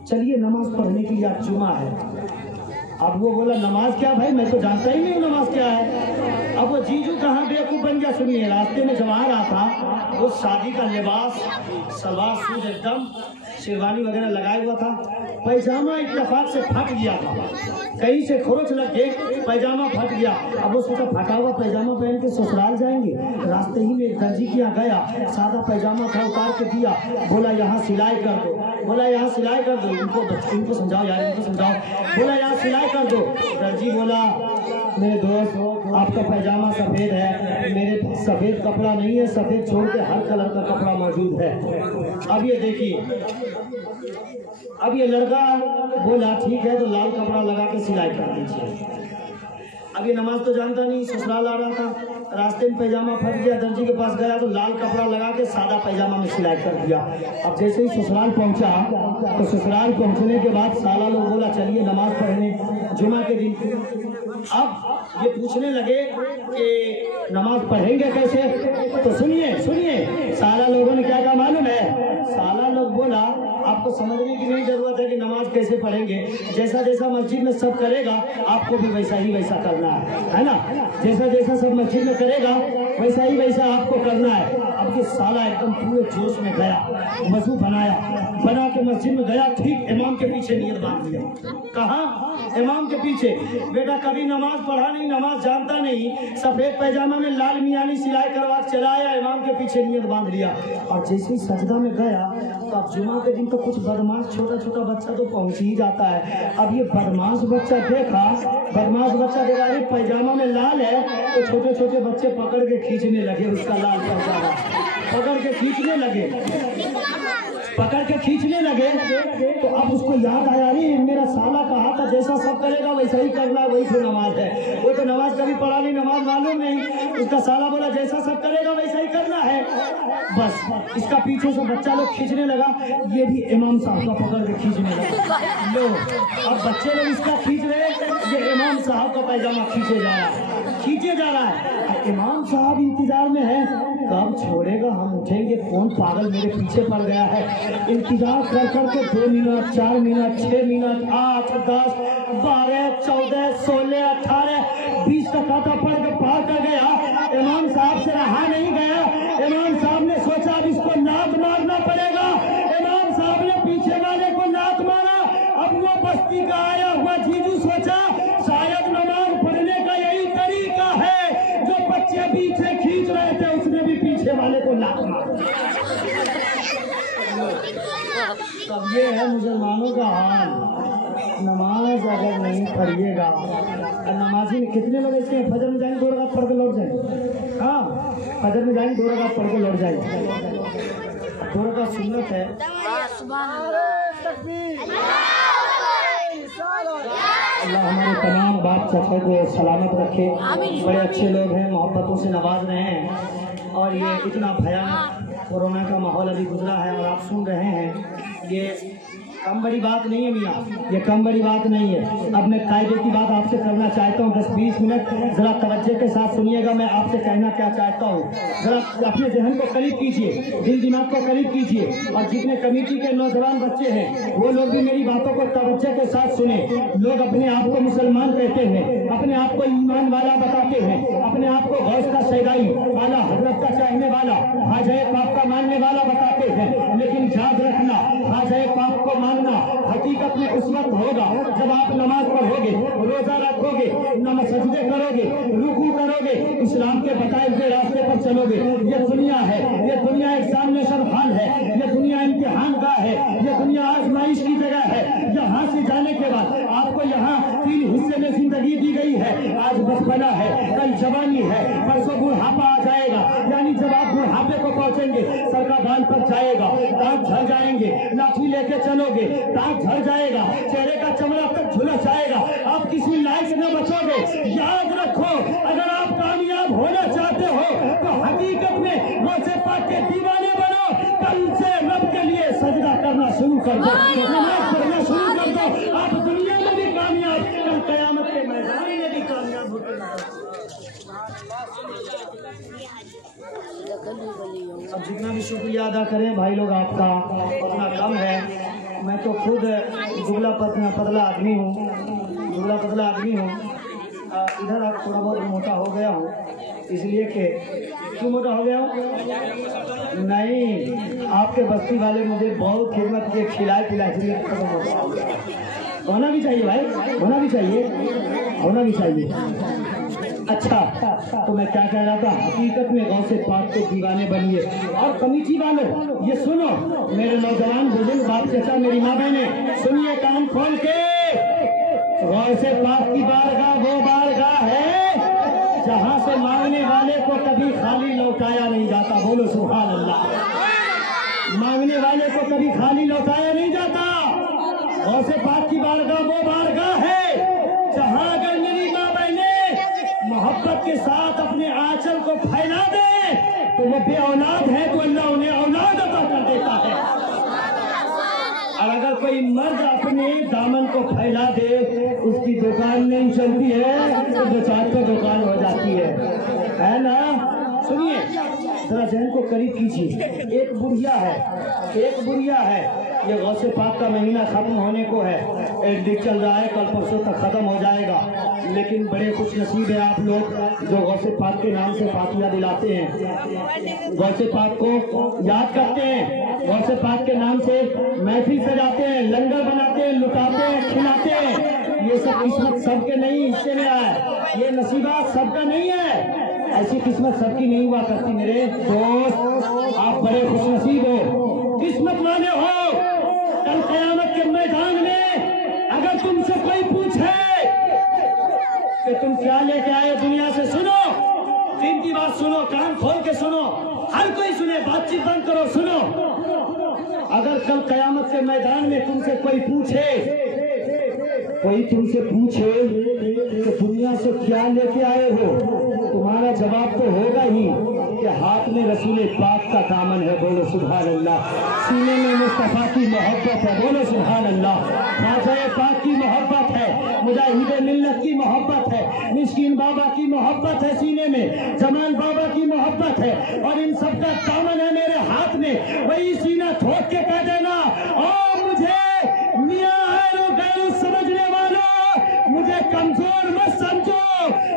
चलिए नमाज पढ़ने के लिए आज जुमा है। अब वो बोला नमाज क्या भाई, मैं तो जानता ही नहीं नमाज क्या है। अब वो जीजू कहाँ बेवकूफ बन गया। सुनिए, रास्ते में जब आ रहा था वो शादी का लिबास, सलवार सूट एकदम शेरवानी वगैरह लगाया हुआ था, पैजामा इत्तेफाक से फट गया था, कहीं से खरोच लग के पैजामा फट गया। अब वो सोचा फटा हुआ पैजामा पहन के ससुराल जाएंगे। रास्ते ही में एक दर्जी के यहाँ गया, सादा पैजामा था, उतार के दिया, बोला यहाँ सिलाई कर दो। इनको समझाओ यार, इनको समझाओ। बोला यहाँ सिलाई कर दो। दर्जी बोला मेरे दोस्त आपका पैजामा सफेद है, मेरे सफेद कपड़ा नहीं है, सफेद छोड़ के हर कलर का कपड़ा मौजूद है। अब ये देखिए, अब ये लड़का बोला ठीक है तो लाल कपड़ा लगा के सिलाई कर दीजिए। अब ये नमाज तो जानता नहीं, ससुराल आ रहा था, रास्ते में पैजामा फट गया, दर्जी के पास गया तो लाल कपड़ा लगा के सादा पैजामा में सिलाई कर दिया। अब जैसे ही ससुराल पहुंचा तो ससुराल पहुंचने के बाद साला लोग बोला चलिए नमाज पढ़ने जुमा के दिन। अब ये पूछने लगे कि नमाज पढ़ेंगे कैसे, तो सुनिए साला लोगों ने क्या कहा मालूम है? साला लोग बोला आपको समझने की नहीं जरूरत है कि नमाज कैसे पढ़ेंगे, जैसा जैसा मस्जिद में सब करेगा आपको भी वैसा ही वैसा करना है ना, जैसा जैसा सब मस्जिद में करेगा वैसा ही वैसा आपको करना है। अब ये साला एकदम पूरे जोश में गया, वजू बना के मस्जिद में गया, ठीक इमाम के पीछे नियत बांध दिया। कहाँ? इमाम के पीछे। बेटा कभी नमाज पढ़ा नहीं, नमाज जानता नहीं, सफेद पैजामा में लाल मियानी सिलाई करवा चला आया, इमाम के पीछे नियत बांध लिया। और जैसे ही सजदा में गया तो अब जुमा के दिन तो कुछ बदमाश छोटा छोटा बच्चा तो पहुंच ही जाता है। अब ये बदमाश बच्चा देखा पैजामा में लाल है तो छोटे छोटे बच्चे पकड़ के खींचने लगे, उसका लाल पैजामा पकड़ के खींचने लगे। तो अब उसको याद आया, मेरा साला कहा था जैसा सब करेगा वैसा ही करना, वही तो नमाज है। वो तो नमाज कभी पढ़ा नहीं, नमाज मालूम नहीं, उसका साला बोला जैसा सब करेगा वैसा ही करना है। बस इसका पीछे से बच्चा लोग खींचने लगा, ये भी इमाम साहब का पकड़ के खींचने लगा। लो अब बच्चे लोग इसका खींच रहे, ये इमाम साहब का पैजामा खींचे जा रहा है। इमाम साहब इंतजार में है, कब छोड़ेगा, हम उठेंगे, कौन पागल मेरे पीछे पड़ गया है। इंतजार कर करके 2 मिनट, 4 मिनट, 6 मिनट, 8, 10, 12, 14, 16, 18, 20 तक काटा पड़ के पार कर गया। इमाम साहब से रहा नहीं गया। इमाम साहब ने सोचा अब इसको लात मारना पड़ेगा। इमाम साहब ने पीछे वाले को लात मारा। अब वो बस्ती का आया हुआ जीजू सोचा शायद नमाज पढ़ने का यही तरीका है, जो बच्चे पीछे खींच रहे थे उसने भी पीछे वाले को लात मारा। तब ये है मुसलमानों का हाल, नमाज अगर नहीं पढ़िएगा। नमाजी में कितने लोग ऐसे हैं फजर में जाएंगे 2 रकात पढ़ के लौट जाए, हाँ फजर में जाएंगे 2 रकात पढ़ के लौट जाए, 2 रकात सुन्नत है। अल्लाह हमारे तमाम बाप चाचा को सलामत रखे, बड़े अच्छे लोग हैं, मोहब्बतों से नवाज रहे हैं। और ये इतना भयानक कोरोना का माहौल अभी गुजरा है और आप सुन रहे हैं, ये कम बड़ी बात नहीं है मियाँ, ये कम बड़ी बात नहीं है। अब मैं कायदे की बात आपसे करना चाहता हूँ, 10-20 मिनट जरा तवज्जो के साथ सुनिएगा। मैं आपसे कहना क्या चाहता हूँ, जरा अपने जहन को करीब कीजिए, दिल दिमाग को करीब कीजिए। और जितने कमेटी के नौजवान बच्चे हैं वो लोग भी मेरी बातों को तवज्जो के साथ सुने। लोग अपने आप को मुसलमान कहते हैं, अपने आप को ईमान वाला बताते हैं, अपने आप को गौस का सैदाई वाला, हजरत का चाहने वाला, हाजे पाक का मानने वाला बताते हैं। लेकिन याद रखना, हाजे पाक को मानना हकीकत में उस वक्त होगा जब आप नमाज पढ़ोगे, रोजा रखोगे, नमाज सजदे करोगे, रुकू करोगे, इस्लाम के बताए हुए रास्ते पर चलोगे। ये दुनिया है, ये दुनिया एग्जामिनेशन हॉल है, ये दुनिया इम्तिहान का है, ये दुनिया आजमाइश की जगह है। यहाँ से जाने के बाद आपको यहाँ 3 हिस्से में जिंदगी दी गई है। आज बचपना है, कल जवानी है, परसों बुढ़ापा आ जाएगा। यानी जब आप बुढ़ापे को पहुंचेंगे सर का बाल पर जाएगा, दांत झड़ जाएंगे, लाठी लेके चलोगे, दांत झड़ जाएगा, चेहरे का चमड़ा तक झुलस जाएगा, आप किसी लायक न बचोगे। याद रखो, अगर आप कामयाब होना चाहते हो तो हकीकत में गौसे पाक के दीवाने बनो। कल से रब के लिए सजदा करना शुरू कर दो, नमाज पढ़ना शुरू कर दो। आप दुनिया में भी कामयाब, कल कयामत के मैदान में भी कामयाब होते। अब जितना भी शुक्रिया अदा करें भाई लोग आपका उतना कम है। मैं तो खुद दुबला पतला आदमी हूँ, इधर आप थोड़ा बहुत मोटा हो गया हूँ, इसलिए कि क्यों मोटा हो गया हूँ? नहीं, आपके बस्ती वाले मुझे बहुत खिदमत किए, खिलाए पिलाए, इसलिए मोटा हो गया। होना भी चाहिए भाई, होना भी चाहिए। अच्छा, तो मैं क्या कह रहा था, हकीकत में गौसे पाक के दीवाने बनिए। और कमेटी वालों ये सुनो, मेरे नौजवान बुजुर्ग बाप चाचा, मेरी माँ बहने, सुनिए कान खोल के। गौसे पाक की बारगाह वो बारगाह है जहाँ से मांगने वाले को कभी खाली लौटाया नहीं जाता। बोलो सुभान अल्लाह। मांगने वाले को कभी खाली लौटाया नहीं जाता। गौसे पाक की बारगाह वो बारगाह है जहाँ अगर मेरी माँ बहने वो बे औलाद है तो अल्लाह उन्हें औलाद अता कर देता है। और अगर कोई मर्द अपने दामन को फैला दे, उसकी दुकान नहीं चलती है तो बेचार पर दुकान हो जाती है ना। सुनिए जरा जहन को करीब कीजिए। एक बुढ़िया है, ये गौसे पाक का महीना खत्म होने को है, एक दिन चल रहा है, कल परसों तक खत्म हो जाएगा, लेकिन बड़े खुश नसीब है आप लोग जो गौसे पाक के नाम से फातिहा दिलाते हैं, गौसे पाक को याद करते हैं, गौसे पाक के नाम से महफिल सजाते हैं, लंगर बनाते हैं, लुटाते हैं, खिलाते हैं। ये सब किस्मत सबके नहीं हिस्से में आया, ये नसीबा सबका नहीं है, ऐसी किस्मत सबकी नहीं हुआ करती मेरे दोस्त। आप बड़े खुश नसीब हो, किस्मत वाले हो। कल क़यामत के मैदान में अगर तुमसे कोई पूछे कि तुम क्या लेके आए दुनिया से, सुनो दिन की बात सुनो, कान खोल के सुनो, हर कोई सुने, बातचीत बंद करो, सुनो। अगर कल क़यामत के मैदान में तुमसे कोई पूछे कि दुनिया से क्या लेके आए हो, तुम्हारा जवाब तो होगा ही कि हाथ में रसूल पाक का दामन है, बोलो सुभान अल्लाह। सीने में मुस्तफा की मोहब्बत है, बोलो सुभान अल्लाह। ख्वाजा पाक की मोहब्बत है, मुजाहिद मिल्लत की मोहब्बत है, मिस्कीन बाबा की मोहब्बत है सीने में, जमाल बाबा की मोहब्बत है, और इन सब का दामन है मेरे हाथ में। वही सीना ठोक के कह देना, ओ मुझे मियां है गैर समझने वालों, मुझे कमजोर मत समझो,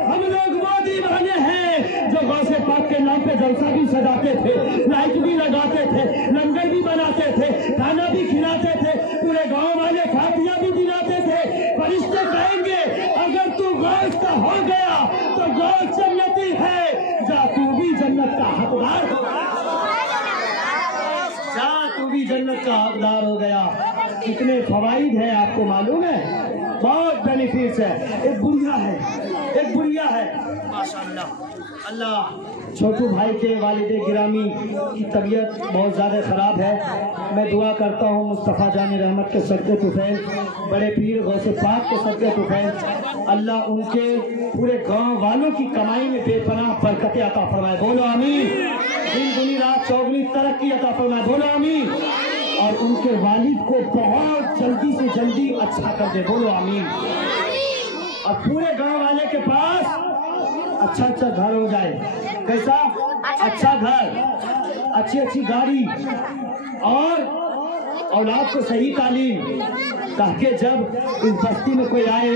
हम लोग वो दीवाने हैं जो गौसे पाक के नाम पे जलसा भी सजाते थे, लाइट भी लगाते थे, लंगर भी बनाते थे, खाना भी खिलाते थे, पूरे गांव वाले फातिहा भी दिलाते थे। फरिश्ते कहेंगे अगर तू गौस का हो गया तो गौस जन्नती है, जा तू भी जन्नत का हकदार हो, जा तू भी जन्नत का हकदार हो गया। कितने फवाइद है आपको मालूम है, बहुत बेनिफिट्स है। एक बुढ़िया है माशाअल्लाह। अल्लाह छोटू भाई के वालिदे गिरामी की तबीयत बहुत ज़्यादा ख़राब है, मैं दुआ करता हूँ मुस्तफ़ा जान रहमत के सदक़े तुफ़ैल, बड़े पीर गौसे पाक के सदक़े तुफ़ैल, अल्लाह उनके पूरे गांव वालों की कमाई में बेपनाह बरकतें अता फरमाए, बोलो आमीन। दिन दुनी रात चौगनी तरक्की अता फरमाए, बोलो आमीन। और उनके वालिद को बहुत जल्दी से जल्दी अच्छा कर दे, बोलो आमीन। और पूरे गांव वाले के पास अच्छा घर हो जाए। कैसा अच्छा घर, अच्छी गाड़ी, और औलाद को सही तालीम, ताकि जब इस बस्ती में कोई आए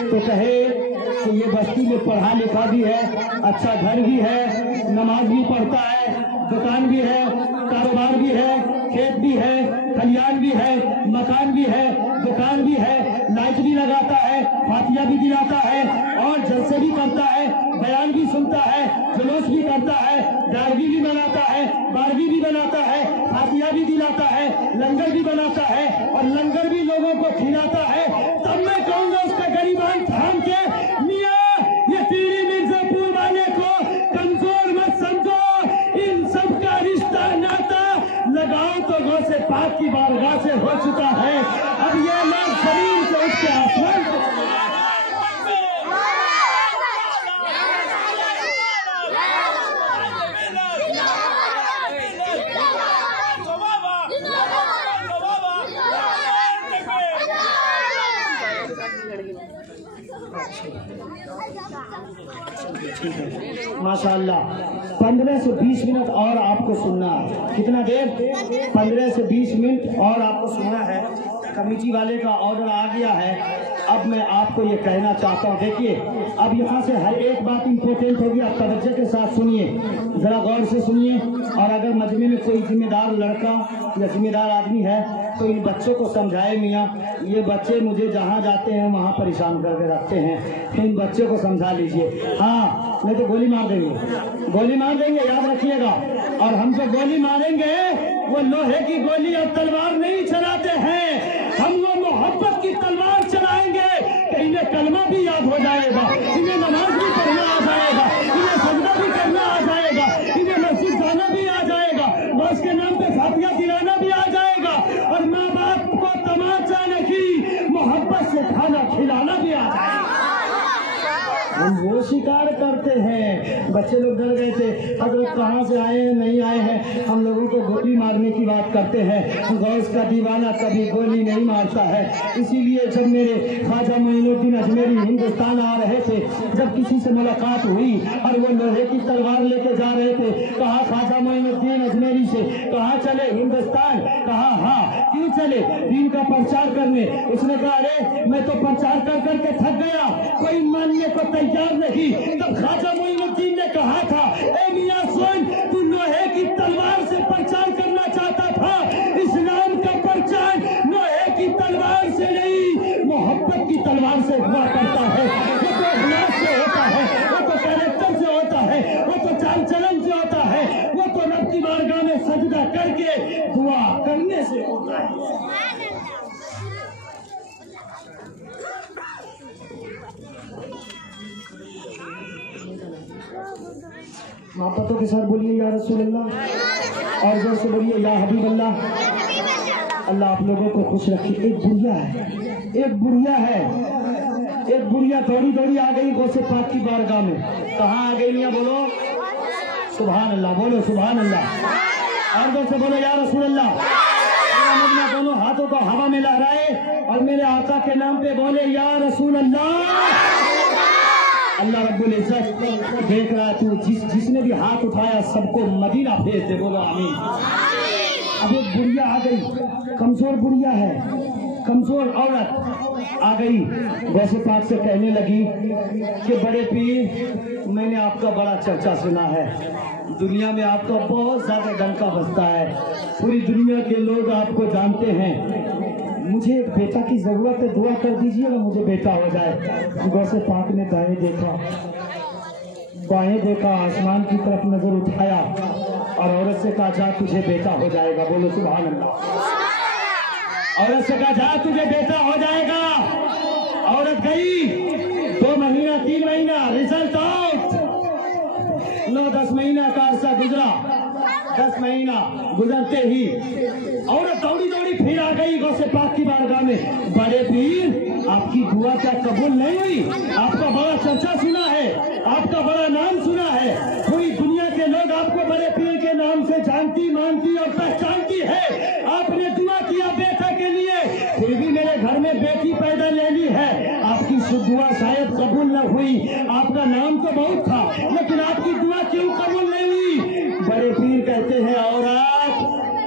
तो कहे कि ये बस्ती में पढ़ा लिखा भी है, अच्छा घर भी है, नमाज भी पढ़ता है, दुकान भी है, कारोबार भी है, खेत भी है, खलियान भी है, मकान भी है, दुकान भी है, लाइट भी लगाता है, फातिहा भी दिलाता है, और जलसे भी करता है, बयान भी सुनता है, जुलूस भी करता है, डायरी भी बनाता है, बारगी भी बनाता है, फातिहा भी दिलाता है, लंगर भी बनाता है, और लंगर भी लोगों को खिलाता है। तब मैं कहूँगा उसका गरीबान थाम के, मियाँ ये पीरी मिर्जापुर वाले को कमजोर मत समझो, इन सब का रिश्ता नाता लगाओ तो गौसे पाक की बारगाह से हो चुका है। अब ये लोग जमीन से उठ के आसमान को माशाअल्लाह। 15 से 20 मिनट और आपको सुनना है। कितना देर? 15 से 20 मिनट और आपको सुनना है। कमेटी वाले का ऑर्डर आ गया है। अब मैं आपको ये कहना चाहता हूँ, देखिए अब यहाँ से हर एक बात इम्पोर्टेंट होगी, आप तवज्जो के साथ सुनिए, जरा गौर से सुनिए। और अगर मजमे में कोई जिम्मेदार लड़का या जिम्मेदार आदमी है तो इन बच्चों को समझाए, मियाँ ये बच्चे मुझे जहाँ जाते हैं वहाँ परेशान करके रखते हैं, तो इन बच्चों को समझा लीजिए। हाँ नहीं तो गोली मार देंगे, याद रखिएगा। और हम जो गोली मारेंगे वो लोहे की गोली और तलवार नहीं चलाते हैं, हम वो मोहब्बत की तलवार चलाएंगे कि इन्हें कलमा भी याद हो जाएगा, इन्हें नमाज भी पढ़ना आ जाएगा, इन्हें सजदा भी करना आ जाएगा, इन्हें मस्जिद जाना भी आ जाएगा, बस के नाम पे फातिहा दिलाना भी आ जाएगा, और माँ बाप को तमाचा नहीं मोहब्बत से खाना खिलाना भी आ जाएगा। हम वो शिकार करते हैं। बच्चे लोग डर गए थे, हजरत कहाँ से आए हैं नहीं आए हैं, हम लोगों को गोली मारने की बात करते हैं। गौस का दीवाना कभी गोली नहीं मारता है। इसीलिए जब मेरे ख्वाजा मोइनुद्दीन अजमेरी हिंदुस्तान आ रहे थे, जब किसी से मुलाकात हुई और वो लोहे की तलवार लेके जा रहे थे, कहा ख्वाजा मोइनुद्दीन अजमेरी से, कहा चले हिंदुस्तान, कहा हाँ क्यों चले, दीन का प्रचार करने। उसने कहा अरे मैं तो प्रचार कर करके थक गया, कोई मानने को तैयार नहीं। तब ख्वाजा मोइनुद्दीन ने कहा था, ए मियां सुन, तू लोहे की तलवार से प्रचार करना चाहता था, इस्लाम का प्रचार लोहे की तलवार से नहीं, मोहब्बत की तलवार से हुआ करता है। वो तो अखलाक से होता है, वो तो कैरेक्टर से होता है, वो तो चाल चलन से होता है, वो तो रब की बारगाह में सजदा करके दुआ करने से होता है। मोहब्बतों के साथ बोलिए या रसूल अल्लाह, और जोर से बोलिए या हबीब अल्लाह। अल्लाह आप लोगों को खुश रखिए। एक बुढ़िया है, एक बुढ़िया है, एक बुढ़िया दौड़ी दौड़ी आ गई गौसे पाक की बारगाह में। कहाँ आ गई? बोलो सुभान अल्लाह, बोलो सुभान अल्लाह, और जोर से बोलो या रसूल अल्लाह। दोनों हाथों को हवा में लहराए और मेरे आका के नाम पे बोले या रसूल अल्लाह। अल्लाह रब्बुल इज्जत देख रहा है, तू जिसने भी हाथ उठाया सबको मदीना भेज दे, बोलो आमीन। अब एक बुढ़िया आ गई, कमजोर बुढ़िया है, कमजोर औरत आ गई, वैसे पाक से कहने लगी कि बड़े पीर मैंने आपका बड़ा चर्चा सुना है, दुनिया में आपका बहुत ज्यादा डंका बजता है, पूरी दुनिया के लोग आपको जानते हैं, मुझे एक बेटा की जरूरत है, दुआ कर दीजिएगा मुझे बेटा हो जाए। गौसे पाक ने दाएं देखा बाएं देखा, आसमान की तरफ नजर उठाया और औरत से कहा जा तुझे बेटा हो जाएगा, बोलो सुभान अल्लाह। औरत से कहा जा तुझे बेटा हो जाएगा। औरत गई, 2 महीना 3 महीना, रिजल्ट आउट, 9-10 महीना का अरसा गुजरा। 10 महीना गुजरते ही औरत दौड़ी दौड़ी फिर आ गई गौसे पाक की बारगाह में। बड़े पीर आपकी दुआ क्या कबूल नहीं हुई? आपका बड़ा चर्चा सुना है, आपका बड़ा नाम सुना है, पूरी दुनिया के लोग आपको बड़े पीर के नाम से जानती मानती और पहचानती है। आपने दुआ किया बेटा के लिए, फिर भी मेरे घर में बेटी पैदा लेनी है, आपकी दुआ शायद कबूल न हुई। आपका नाम तो बहुत था लेकिन आपकी दुआ क्यों कबूल नहीं हुई? बड़े पीर कहते हैं औरत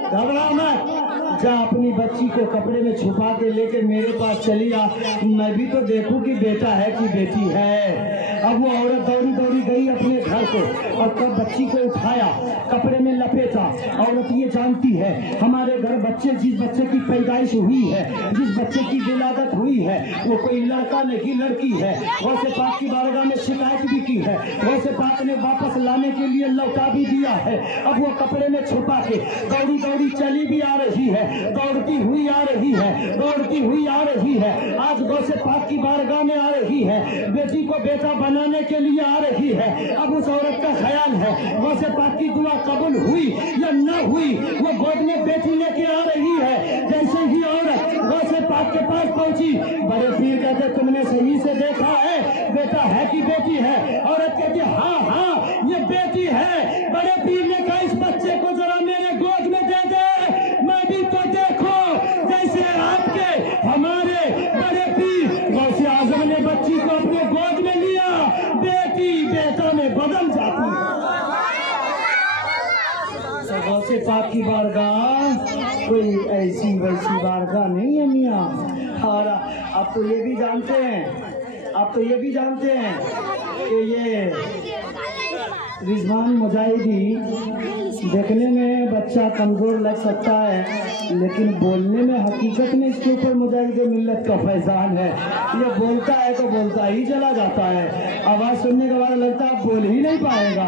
घबरा मत, जा अपनी बच्ची को कपड़े में छुपा के लेके मेरे पास चली आ, मैं भी तो देखूं कि बेटा है कि बेटी है। अब वो औरत दौड़ी दौड़ी गई अपने घर को और तब बच्ची को उठाया, कपड़े में लपेटा। औरत ये जानती है हमारे घर बच्चे, जिस बच्चे की पैदाइश हुई है, जिस बच्चे की विलादत हुई है, वो कोई लड़का नहीं लड़की है। वैसे पाक की बारगाह में शिकायत भी की है, वैसे पाक ने वापस लाने के लिए लौटा भी दिया है। अब वो कपड़े में छुपा के दौड़ी दौड़ी चली भी आ रही है, दौड़ती हुई आ रही है, दौड़ती हुई आ रही है। आज गौसे पाक की बारगाह में आ रही है, बेटी को बेटा बनाने के लिए आ रही है। अब उस औरत का ख्याल है गौसे पाक की दुआ कबूल हुई या न हुई, वो गोद में बेटी लेके आ रही है। जैसे ही औरत गौसे पाक के पास पहुंची, बड़े पीर कहते तुमने सही से देखा है बेटा है कि बेटी है? औरत कहती हाँ हाँ ये बेटी है। बड़े पीर ने कहा इस बच्चे को जरा मेरे गोद में दे दे, मैं भी तो देखो जैसे आपके हमारे बड़े पीर गौसे आजम ने बच्ची को अपने गोद में लिया, बेटी बेटा में बदल जाती है। तो गौसे पाक की बारगाह कोई ऐसी वैसी बारगाह नहीं है मियाँ। और आप तो ये भी जानते हैं, आप तो ये भी जानते हैं कि ये रिजवान मुजाहिदी देखने में बच्चा कमजोर लग सकता है लेकिन बोलने में हकीकत में इसके ऊपर मुजाहिद मिल्लत का फैजान है। ये बोलता है तो बोलता ही चला जाता है, आवाज सुनने के बाद लगता है बोल ही नहीं पाएगा,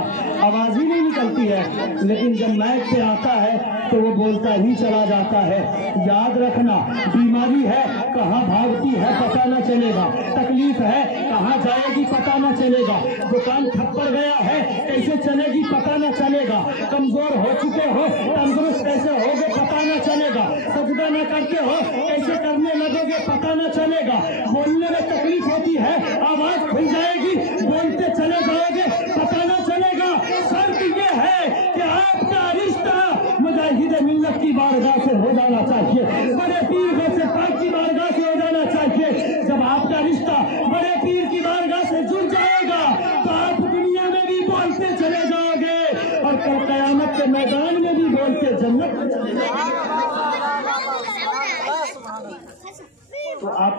आवाज ही नहीं निकलती है, लेकिन जब माइक पे आता है तो वो बोलता ही चला जाता है। याद रखना, बीमारी है कहाँ भागती है पता न चलेगा, तकलीफ है कहाँ जाएगी पता न चलेगा, दुकान ठप पड़ गया है कैसे चलेगी पता न चलेगा, कमजोर हो चुके हो तंदुरुस्त कैसे होगे पता न चलेगा, सजदा न करते हो कैसे करने लगोगे पता न चलेगा, बोलने में तकलीफ होती है आवाज खुल जाएगी बोलते चले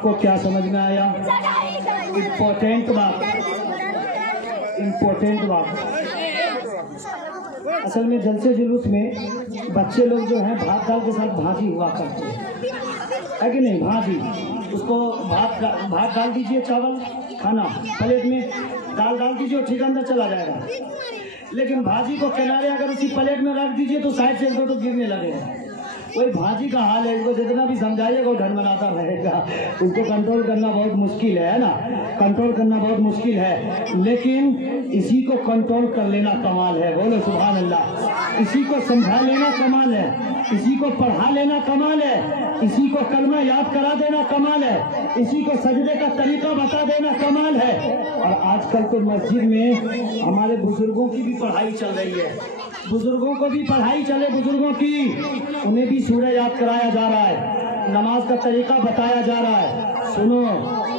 आपको क्या समझ में आया? इम्पोर्टेंट बात असल में जलसे जुलूस में बच्चे लोग जो हैं भात दाल के साथ भाजी हुआ करते हैं, है कि नहीं? भाजी, उसको भात डाल दीजिए, चावल खाना प्लेट में दाल डाल दीजिए, ठीक अंदर चला जाएगा। लेकिन भाजी को किनारे अगर उसी प्लेट में रख दीजिए तो साइड से तो गिरने लगेगा। वही भाजी का हाल है, इसको जितना भी समझाइएगा वो ढनमनाता रहेगा। उसको कंट्रोल करना बहुत मुश्किल है ना, कंट्रोल करना बहुत मुश्किल है, लेकिन इसी को कंट्रोल कर लेना कमाल है। बोलो सुभान अल्लाह। इसी को समझा लेना कमाल है, इसी को पढ़ा लेना कमाल है, इसी को कलमा याद करा देना कमाल है, इसी को सजदे का तरीका बता देना कमाल है। और आजकल तो मस्जिद में हमारे बुजुर्गों की भी पढ़ाई चल रही है, बुजुर्गों को भी पढ़ाई चले, बुजुर्गों की, उन्हें भी सूरह याद कराया जा रहा है, नमाज का तरीका बताया जा रहा है। सुनो,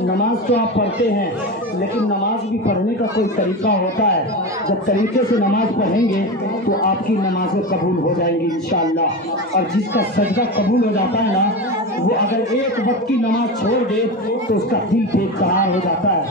नमाज तो आप पढ़ते हैं, लेकिन नमाज भी पढ़ने का कोई तरीका होता है। जब तरीके से नमाज पढ़ेंगे तो आपकी नमाजें कबूल हो जाएंगी इंशाअल्लाह। और जिसका सजदा कबूल हो जाता है ना, वो अगर एक वक्त की नमाज छोड़ दे तो उसका दिल बेकरार हो जाता है,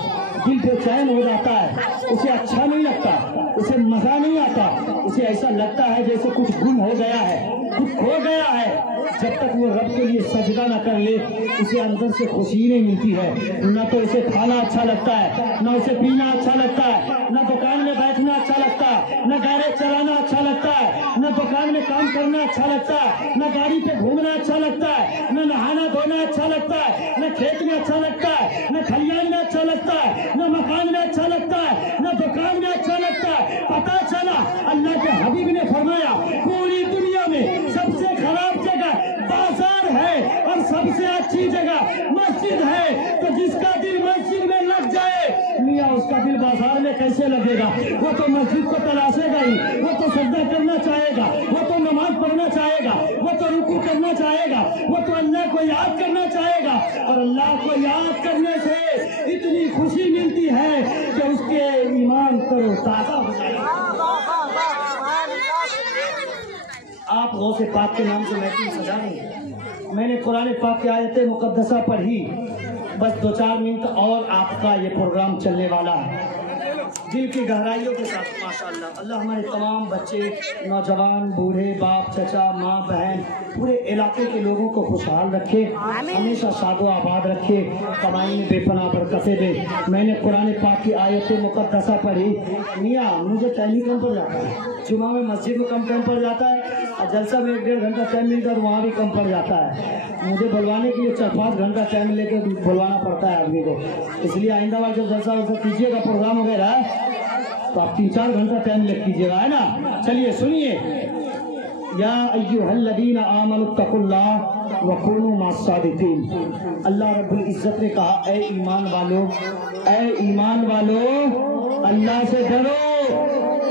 दिल बेचैन हो जाता है, उसे अच्छा नहीं लगता, उसे मजा नहीं आता, उसे ऐसा लगता है जैसे कुछ गुम हो गया है, कुछ खो गया है। जब तक वो रब के लिए सजदा न कर ले, उसे अंदर से खुशी नहीं मिलती है। न तो उसे खाना अच्छा लगता है, न उसे पीना अच्छा लगता है, न दुकान में बैठना अच्छा लगता है, न गाड़ी चलाना अच्छा लगता है, न दुकान में काम करना अच्छा लगता है, न गाड़ी पे घूमना अच्छा लगता है, न नहाना धोना अच्छा लगता है, न खेत में अच्छा लगता है, न खलियान में अच्छा लगता है, न मकान में अच्छा लगता है, न दुकान में अच्छा लगता है। पता चला अल्लाह के हबीब ने फरमाया पूरी दुनिया में सबसे खराब जगह बाजार है और सबसे अच्छी जगह मस्जिद है। तो जिसका दिल मस्जिद में लग जाए, मियाँ उसका दिल बाजार में कैसे लगेगा? वो तो मस्जिद को तलाशेगा ही, वो तो सजदा करना चाहेगा, वो तो नमाज पढ़ना चाहेगा, वो तो रुकू करना चाहेगा, वो तो अल्लाह को याद करना चाहेगा। और अल्लाह को याद करने से इतनी खुशी मिलती है कि उसके ईमान तरोताजा हो जाएगा। आप गौसे पाक के नाम से महफिल सजा नहीं। मैंने कुरान पाक की आयतें मुकद्दसा पढ़ी, बस 2-4 मिनट और आपका ये प्रोग्राम चलने वाला है। दिल की गहराइयों के साथ माशाअल्लाह। अल्लाह हमारे तमाम बच्चे, नौजवान, बूढ़े, बाप, चचा, माँ, बहन, पूरे इलाके के लोगों को खुशहाल रखे, हमेशा शादो आबाद रखे, कमाई में बेपनाह बरकतें दे। मैंने कुरान पाक की आयतें मुकद्दसा पढ़ी। मियाँ मुझे टाइम ही कम पड़ जाता है, जुमा में मस्जिद में कम टाइम पड़ जाता है, और जलसा में 1-1.5 घंटा टाइम मिलता है तो वहाँ भी कम पड़ जाता है। मुझे बुलवाने के लिए 4-5 घंटा टाइम लेके बुलवाना पड़ता है आदमी को। इसलिए आइंदा बार जब जलसा वैसा कीजिएगा प्रोग्राम वगैरह तो आप 3-4 घंटा टाइम ले कीजिएगा, है ना। चलिए सुनिए, या अय्युहल्लज़ीना आमनुत्तकुल्लाह व कूनू मस्सादिकीन। अल्लाह रब्बुल इज्जत ने कहा, ऐ ईमान वालो, ऐ ईमान वालो, अल्लाह से डरो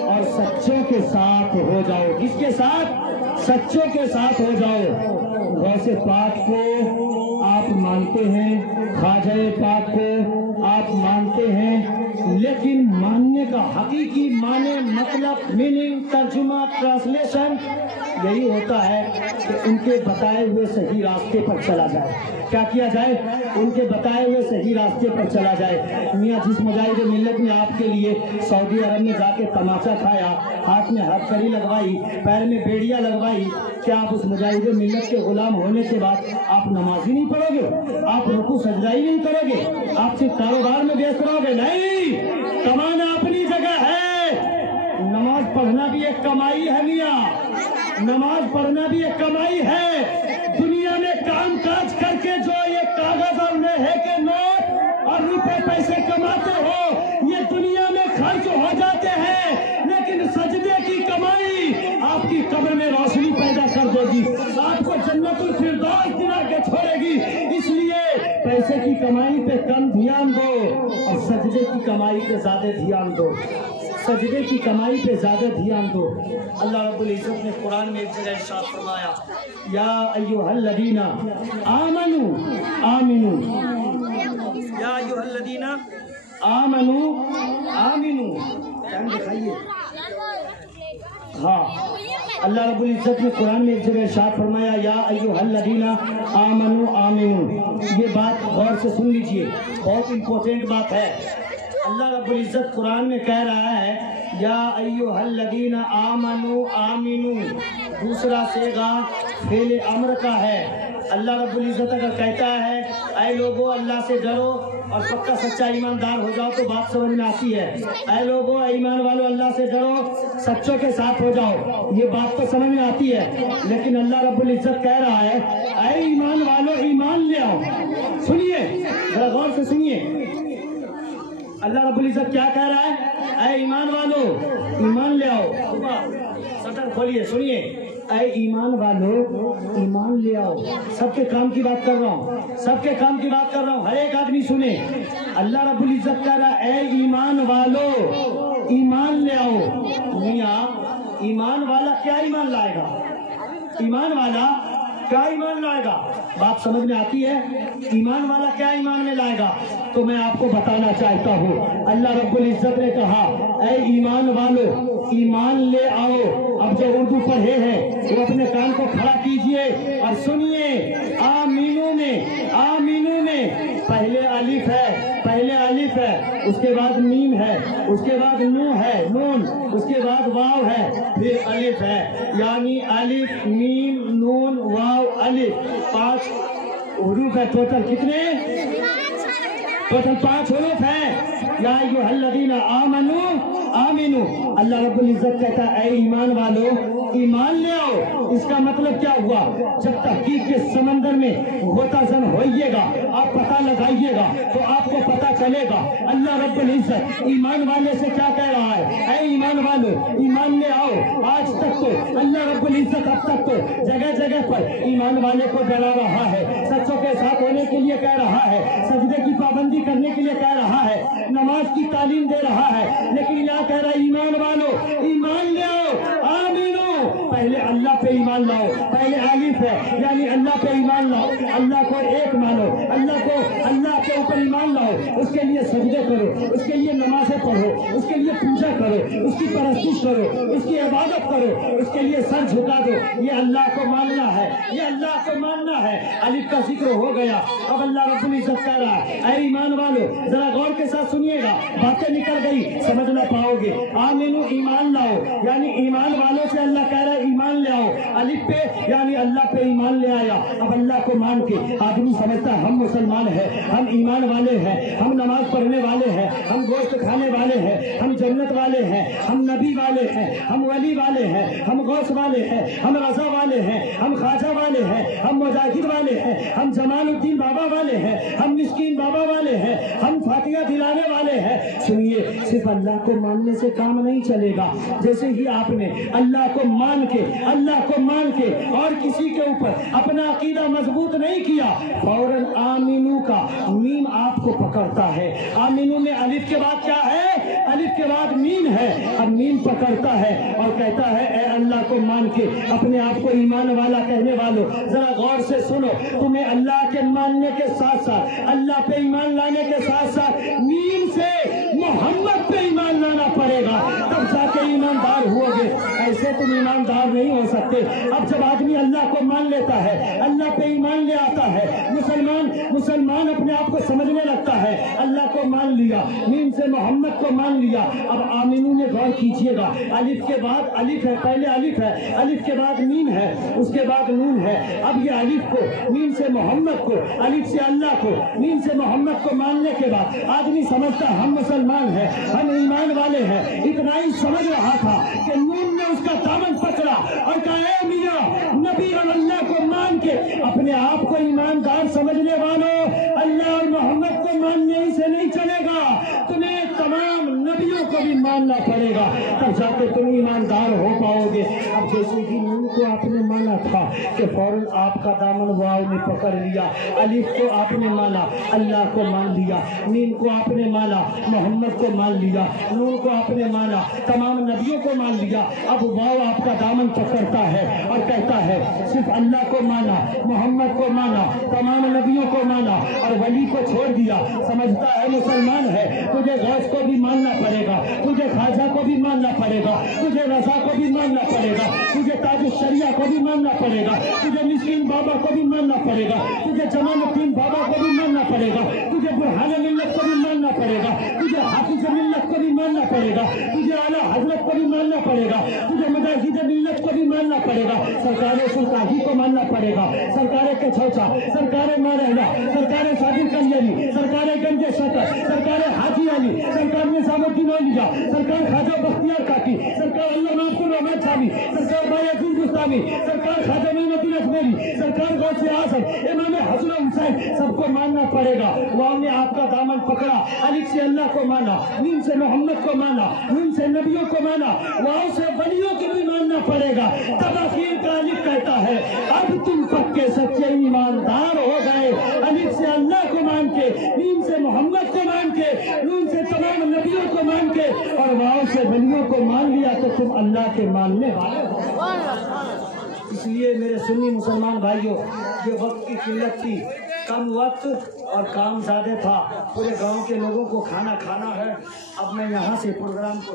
और सच्चों के साथ हो जाओ। किसके साथ? सच्चों के साथ हो जाओ। गौसे पाक को आप मानते हैं, ख्वाजा पाक को आप मानते हैं, लेकिन मानने का हकीकी माने, मतलब, मीनिंग, तर्जुमा, ट्रांसलेशन यही होता है कि उनके बताए हुए सही रास्ते पर चला जाए। क्या किया जाए? उनके बताए हुए सही रास्ते पर चला जाए। मियाँ जिस मुजाहिद मिल्लत ने आपके लिए सऊदी अरब में जाके तमाचा खाया, हाथ में हथकड़ी लगवाई, पैर में बेड़िया लगवाई, क्या आप उस मुजाहिद मिल्लत के गुलाम होने के बाद आप नमाज ही नहीं पढ़ोगे? आप रुकू सजदा ही नहीं करोगे? आप सिर्फ कारोबार में व्यस्त रहोगे? नहीं, कमाना अपनी जगह है, नमाज पढ़ना भी एक कमाई है मियाँ, नमाज पढ़ना भी एक कमाई है। दुनिया में काम काज करके जो ये कागज और लोहे के नोट और रुपए पैसे कमाते हो, ये दुनिया में खर्च हो जाते हैं, लेकिन सजदे की कमाई आपकी कब्र में रोशनी पैदा कर देगी, आपको जन्नतुल फिरदौस दिला के छोड़ेगी। इसलिए पैसे की कमाई पे कम ध्यान दो और सजदे की कमाई पे ज्यादा ध्यान दो, सजदे की कमाई पे ज्यादा ध्यान दो। अल्लाह रब्बुल इज्जत ने कुरान में एक जगह इरशाद फरमाया, या अय्युहल्लज़ीना आमनू आमिनू, या अय्युहल्लज़ीना आमनू आमिनू। टाइम दिखाइए। हाँ, اللہ رب العزت نے قرآن میں ایک جگہ ارشاد فرمایا یا ایھا آمنو آمنو. یہ بات غور سے سن لیجئے، بہت امپورٹنٹ بات ہے. اللہ رب العزت قرآن میں کہہ رہا ہے یا ایھا الذین آمنو آمنو. دوسرا صیغہ فعل امر کا ہے. اللہ رب العزت اگر کہتا ہے اے لوگو اللہ سے ڈرو اور پکا سچا ایماندار ہو جاؤ تو بات سمجھ میں آتی ہے. اے لوگو ایمان والو اللہ سے ڈرو، سچوں کے ساتھ ہو جاؤ، یہ بات تو سمجھ میں آتی ہے. لیکن اللہ رب العزت کہہ رہا ہے اے ایمان والو ایمان لے آؤ. سنیے ذرا غور سے سنیے، اللہ رب العزت کیا کہہ رہا ہے؟ اے ایمان والو ایمان لے آؤ. سٹر کھولیے، سنیے، اے ایمان والو ایمان لے آؤ. سب کے کام کی بات کر رہا ہوں، سب کے کام کی بات کر رہا ہوں، ہر ایک آدمی سنے. اللہ رب العزت کہہ رہا ہے اے ایمان والو ایمان لے آؤ. میاں ایمان والا کیا ایمان لائے گا؟ ایمان والا کیا ایمان لائے گا؟ بات سمجھ میں آتی ہے؟ ایمان والا کیا ایمان میں لائے گا؟ تو میں آپ کو بتانا چاہتا ہوں. اللہ رب العزت نے کہا اے ایمان والو ایمان لے آؤ. اب جو اردو پڑھے ہیں وہ اپنے کان کو کھڑا کیجئے اور سنیے. آمینو میں پہلے الف ہے، پہلے الف ہے، اس کے بعد میم ہے، اس کے بعد نو ہے نون، اس کے بعد واو ہے، پھر الف ہے. یعنی الف میم نون واو الف، 5 حروف ہے. ٹوٹل کتنے؟ ٹوٹل 5 حروف ہیں. یا ایھا الذین آمنو آمنو. اللہ رب العزت کہتا ہے اے ایمان والو ایمان لے آؤ. اس کا مطلب کیا ہوا؟ جب تحقیق کے سمندر میں غوطہ زن ہوئیے گا، آپ پتہ لگائیے گا تو آپ کو پتہ چلے گا اللہ رب العزت ایمان والے سے کیا کہہ رہا ہے. اے ایمان والو ایمان لے آؤ. آج تک تو اللہ رب العزت اب تک تو جگہ جگہ پر ایمان والے کو ڈرا رہا ہے، سچوں کے ساتھ ہونے کے لیے کہہ رہا ہے، سجدے کی پابندی کرنے کے لیے کہہ رہا ہے، نماز کی تعلیم دے رہا ہے. لیکن یہاں کہہ رہا ہے ایمان والو ایمان لے آؤ. آمینو پہلے اللہ پہ ایمان لاؤ. پہلے الف ہے یعنی اللہ پہ ایمان لاؤ. اللہ کو ایک مانو، اللہ کے اوپر ایمان لاؤ. اس کے لیے سجدے کرو، اس کے لیے نمازیں پڑھو، اس کے لیے پوجا کرو، اس کی پرستش کرو، اس کی عبادت کرو، اس کے لیے سر جھکا دو. یہ اللہ کو ماننا ہے، یہ اللہ کو ماننا ہے. الف کا ذکر ہو گیا. اب اللہ رب العزت کہہ رہا ہے اے ایمان والو ذرا غور کے ساتھ سنیے گا، باتیں نکل گئی سمجھ نہ پاؤ گے. آمینو ایمان لاؤ یعنی ایمان والوں سے اللہ کہہ رہا ہے ایمان لے آؤ. الف پہ یعنی اللہ پہ ایمان لے آیا. اب اللہ کو مان کے آدمی سمجھتا ہے ہم مسلمان ہیں، ہم ایمان والے ہیں، ہم نماز پڑھنے والے ہیں، ہم گوشت کھانے والے ہیں، ہم جنت والے ہیں، ہم نبی والے ہیں، ہم ولی والے ہیں، ہم غوث والے ہیں، ہم رضا والے ہیں، ہم خواجہ والے ہیں، ہم مجاہد والے ہیں، ہم جمال الدین بابا والے ہیں، ہم مسکین بابا والے ہیں، ہم فاتحہ دلانے والے ہیں. سنیے صرف اللہ کو ماننے سے کام نہیں چلے گا. جیسے ہی آپ نے اللہ کو مان کے اور کسی کے اوپر اپنا عقیدہ مضبوط نہیں کیا، فوراً آمینو کا میم آپ کو پکڑتا ہے. آمینو میں الف کے بعد کیا ہے؟ الف کے بعد میم ہے. اب میم پکڑتا ہے اور کہتا ہے اے اللہ کو مان کے اپنے آپ کو ایمان والا کہنے والوں ذرا غور سے سنو. تمہیں اللہ کے ماننے کے ساتھ ساتھ، اللہ پہ ایمان لانے کے ساتھ ساتھ میم سے محمد پہ ایمان لانا پڑے گا، تب جا کے ایماندار ہو گے. ایسے تم ایماندار نہیں ہو سکتے. اب جب آدمی اللہ کو مان لیتا ہے، اللہ پہ ایمان لے آتا ہے، مسلمان اپنے آپ کو سمجھنے لگتا ہے. اللہ کو مان لیا، میم سے محمد کو مان لیا. اب آمینو نے غور کیجئے گا، الف کے بعد الف ہے، پہلے الف ہے، الف کے بعد میم ہے، اس کے بعد نون ہے. اب یہ الف کو میم سے محمد کو، الف سے اللہ کو، میم سے محمد کو ماننے کے بعد آدمی سمجھتا ہم مسلمان ہیں، ہم ایمان والے ہیں. اتنا ہی سمجھ رہا تھا کہ نون نے اس کا دامن پکڑا اور کہا اے میاں نبی اور اللہ کو مان کے اپنے آپ کو ایماندار سمجھنے والوں، اللہ اور محمد کو ماننے ہی سے نہیں چلے گا، تمہیں تمام نبیوں کو بھی ماننا پڑے گا، تب جا کے تم ایماندار ہو پاؤ گے. اب جیسے ہی نون کو آپ نے مانا تھا کہ فوراً آپ کا دامن واو نے پکڑ لیا. الف کو آپ نے مانا، اللہ کو مان لیا. میم کو آپ نے مانا، محمد کو مان لیا. نون کو آپ نے مانا، تمام نبیوں کو مان لیا. اب واو آپ کا دامن پکڑتا ہے اور کہتا ہے صرف اللہ کو مانا، محمد کو مانا، تمام نبیوں کو مانا اور ولی کو چھوڑ دیا. سمجھتا ہے مسلمان ہے، تجھے غوث کو بھی ماننا پڑے گا، तुझे ख्वाजा को भी मानना पड़ेगा, तुझे रजा को भी मानना पड़ेगा, तुझे ताज शरिया को भी मानना पड़ेगा, तुझे मिस्किन बाबा को भी मानना पड़ेगा, तुझे जमालुद्दीन बाबा को भी मानना पड़ेगा, तुझे बुरहान मिल्लत को भी मानना पड़ेगा, तुझे हाफिज मिल्लत को भी मानना पड़ेगा, तुझे आला हजरत को भी मानना पड़ेगा, तुझे मुजाहिद मिल्लत को भी मानना पड़ेगा, सरकार सुल्तानी को मानना पड़ेगा, सरकार के छौचा, सरकार मारहला, सरकार सादिर कलियानी, सरकार गंजे शकर, सरकार हाजी अली, सरकार निजामुद्दीन औलिया, सरकार ख्वाजा बख्तियार काकी, सरकार अल्लामा अब्दुल रहमान छावी, सरकार बायजुल गुस्तामी, सरकार ख्वाजा मोइनुद्दीन अजमेरी, सरकार गौसे आजम, इमाम हसन हुसैन, सबको मानना पड़ेगा। वहाँ ने आपका दामन पकड़ा, अलिफ से अल्लाह को माना, नीम से मोहम्मद को माना, नून से नबियों को माना, वाव से वलियों को भी मानना पड़ेगा। तब आखिर का अलिफ कहता है अब तुम पक्के सच्चे ईमानदार हो गए। अलिफ से अल्लाह को मान के, नीम से मोहम्मद को मान के, नून से तमाम नबियों को मान के और वाव से वलियों को मान लिया तो तुम अल्लाह के मानने वाले हो। इसलिए मेरे सुन्नी मुसलमान भाइयों, ये वक्त की किल्लत थी, कम वक्त और काम ज़्यादा था, पूरे गांव के लोगों को खाना खाना है। अब मैं यहाँ से प्रोग्राम को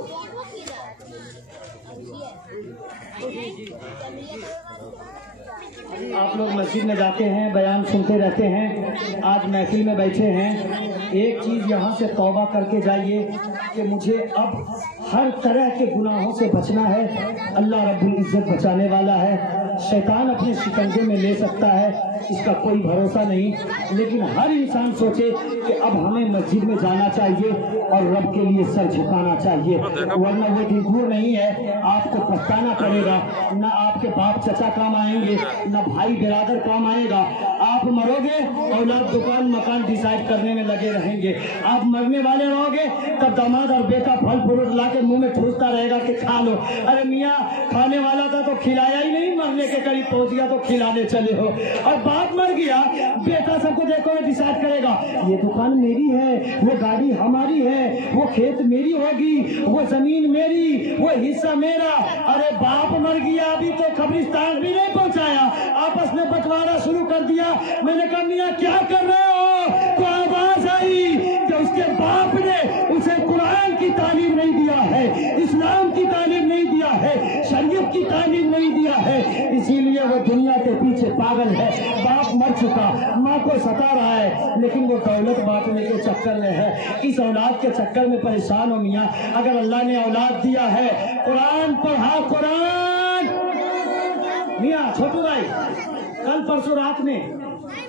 आप लोग मस्जिद में जाते हैं, बयान सुनते रहते हैं, आज महफिल में बैठे हैं, एक चीज़ यहाँ से तौबा करके जाइए कि मुझे अब हर तरह के गुनाहों से बचना है। अल्लाह रब्बुल इज़्ज़त बचाने वाला है, शैतान अपने शिकंजे में ले सकता है, इसका कोई भरोसा नहीं, लेकिन हर इंसान सोचे कि अब हमें मस्जिद में जाना चाहिए और रब के लिए सर झुकाना चाहिए, वरना वो दिन दूर नहीं है, आपको पछताना पड़ेगा। न आपके बाप चचा काम आएंगे, न भाई बिरादर काम आएगा। आप मरोगे, औलाद दुकान मकान डिसाइड करने में लगे रहेंगे। आप मरने वाले रहोगे, तब दामाद और बेटा फल फ्रूट ला के मुँह में ठूसता रहेगा कि खा लो। अरे मियाँ, खाने वाला था तो खिलाया ही नहीं, मरने के करीब पहुँच गया तो खिलाने चले हो। और बाप मर गया, बेटा सबको देखो डिसाइड करेगा, ये दुकान मेरी है, वो गाड़ी हमारी है, वो खेत मेरी होगी, वो जमीन मेरी, वो हिस्सा मेरा। अरे बाप मर गया, अभी तो कब्रिस्तान भी नहीं पहुंचाया, आपस में बंटवारा शुरू कर दिया। मैंने कहा मियां क्या कर रहे हो? तो आवाज आई कि उसके बाप ने उसे कुरान की तालीम नहीं दिया है, इस्लाम की तालीम नहीं दिया है, शरीयत की तालीम नहीं दिया है, इसीलिए वो दुनिया के पीछे पागल है। बाप मर चुका, माँ को सता रहा है, लेकिन वो दौलत बांटने के चक्कर में है, इस औलाद के चक्कर में परेशान हो। मियाँ, अगर अल्लाह ने औलाद दिया है, कुरान पढ़ा, कुरान। मियाँ छोटू भाई, कल परसों रात में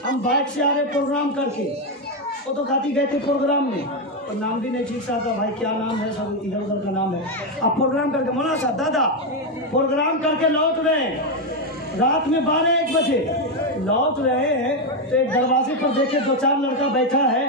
हम बाइक से आ रहे प्रोग्राम करके, वो तो खाती गए थे प्रोग्राम में, और नाम भी नहीं ठीक सा था भाई, क्या नाम है, सब इधर उधर का नाम है। अब प्रोग्राम करके मौलाना साहब दादा प्रोग्राम करके लौट रहे, रात में 12-1 बजे लौट रहे हैं, तो एक दरवाजे पर देखे 2-4 लड़का बैठा है,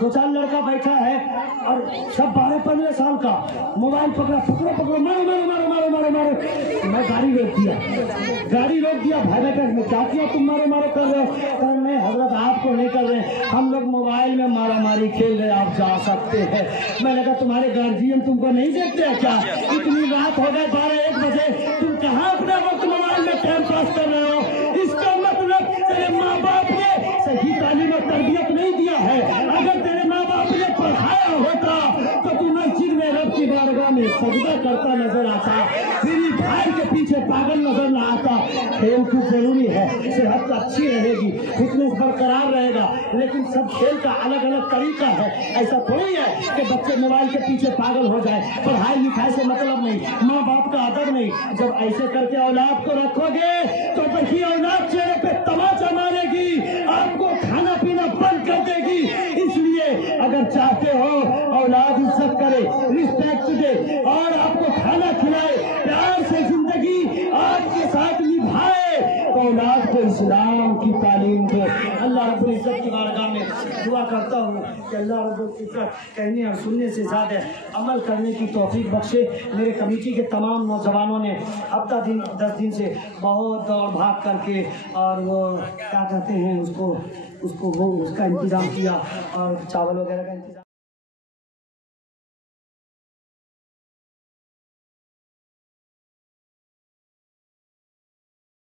2-4 लड़का बैठा है, और सब 12-15 साल का, मोबाइल पकड़ा, पकड़ो पकड़ो, मारो मारो मारो मारो मारो मारो। मैं गाड़ी रोक दिया, भाई मैं क्या किया, तुम मारो मारो कर रहे हो? नहीं हजरत, आपको नहीं कर रहे, हम लोग मोबाइल में मारा मारी खेल रहे, आप जा सकते हैं। मैंने कहा तुम्हारे गार्जियन तुमको नहीं देखते हैं क्या? इतनी रात हो गए, 12-1 बजे, तुम कहाँ अपना वक्त मोबाइल में टाइम पास कर रहे हो? इसका मतलब तेरे माँ बाप ने सही तालीम और तरबियत नहीं दिया है। अगर तेरे माँ बाप ने पढ़ाया होता तो तू मस्जिद में रब की बारगाह में सजदा करता नजर आता, तेरी भाई के पीछे पागल नजर न आता। खेल कूद जरूरी है, सेहत अच्छी रहेगी, फिटनेस बरकरार रहेगा, लेकिन सब खेल का अलग अलग तरीका है। ऐसा थोड़ी है कि बच्चे मोबाइल के पीछे पागल हो जाए, पढ़ाई लिखाई से मतलब नहीं, माँ बाप का अदब नहीं। जब ऐसे करके औलाद को रखोगे तो देखिए औलाद चेहरे पे तमाचा मारेगी, आपको खाना पीना बंद कर देगी। इसलिए अगर चाहते हो औलाद इज्जत करे, रिस्पेक्ट दे और आपको खाना खिलाए, प्यार से जिंदगी आपके साथ निभाए, तो औलाद को इस्लाम की तालीम दे। अल्लाह रब्बुल इज्जत की बारगाह में दुआ करता हूँ कि अल्लाह रब्बुल इज्जत कहने और सुनने से ज़्यादा अमल करने की तौफीक बख्शे। मेरे कमेटी के तमाम नौजवानों ने हफ्ता दिन 10 दिन से बहुत दौड़ भाग करके और वो क्या कहते हैं उसका इंतज़ाम किया और चावल वगैरह का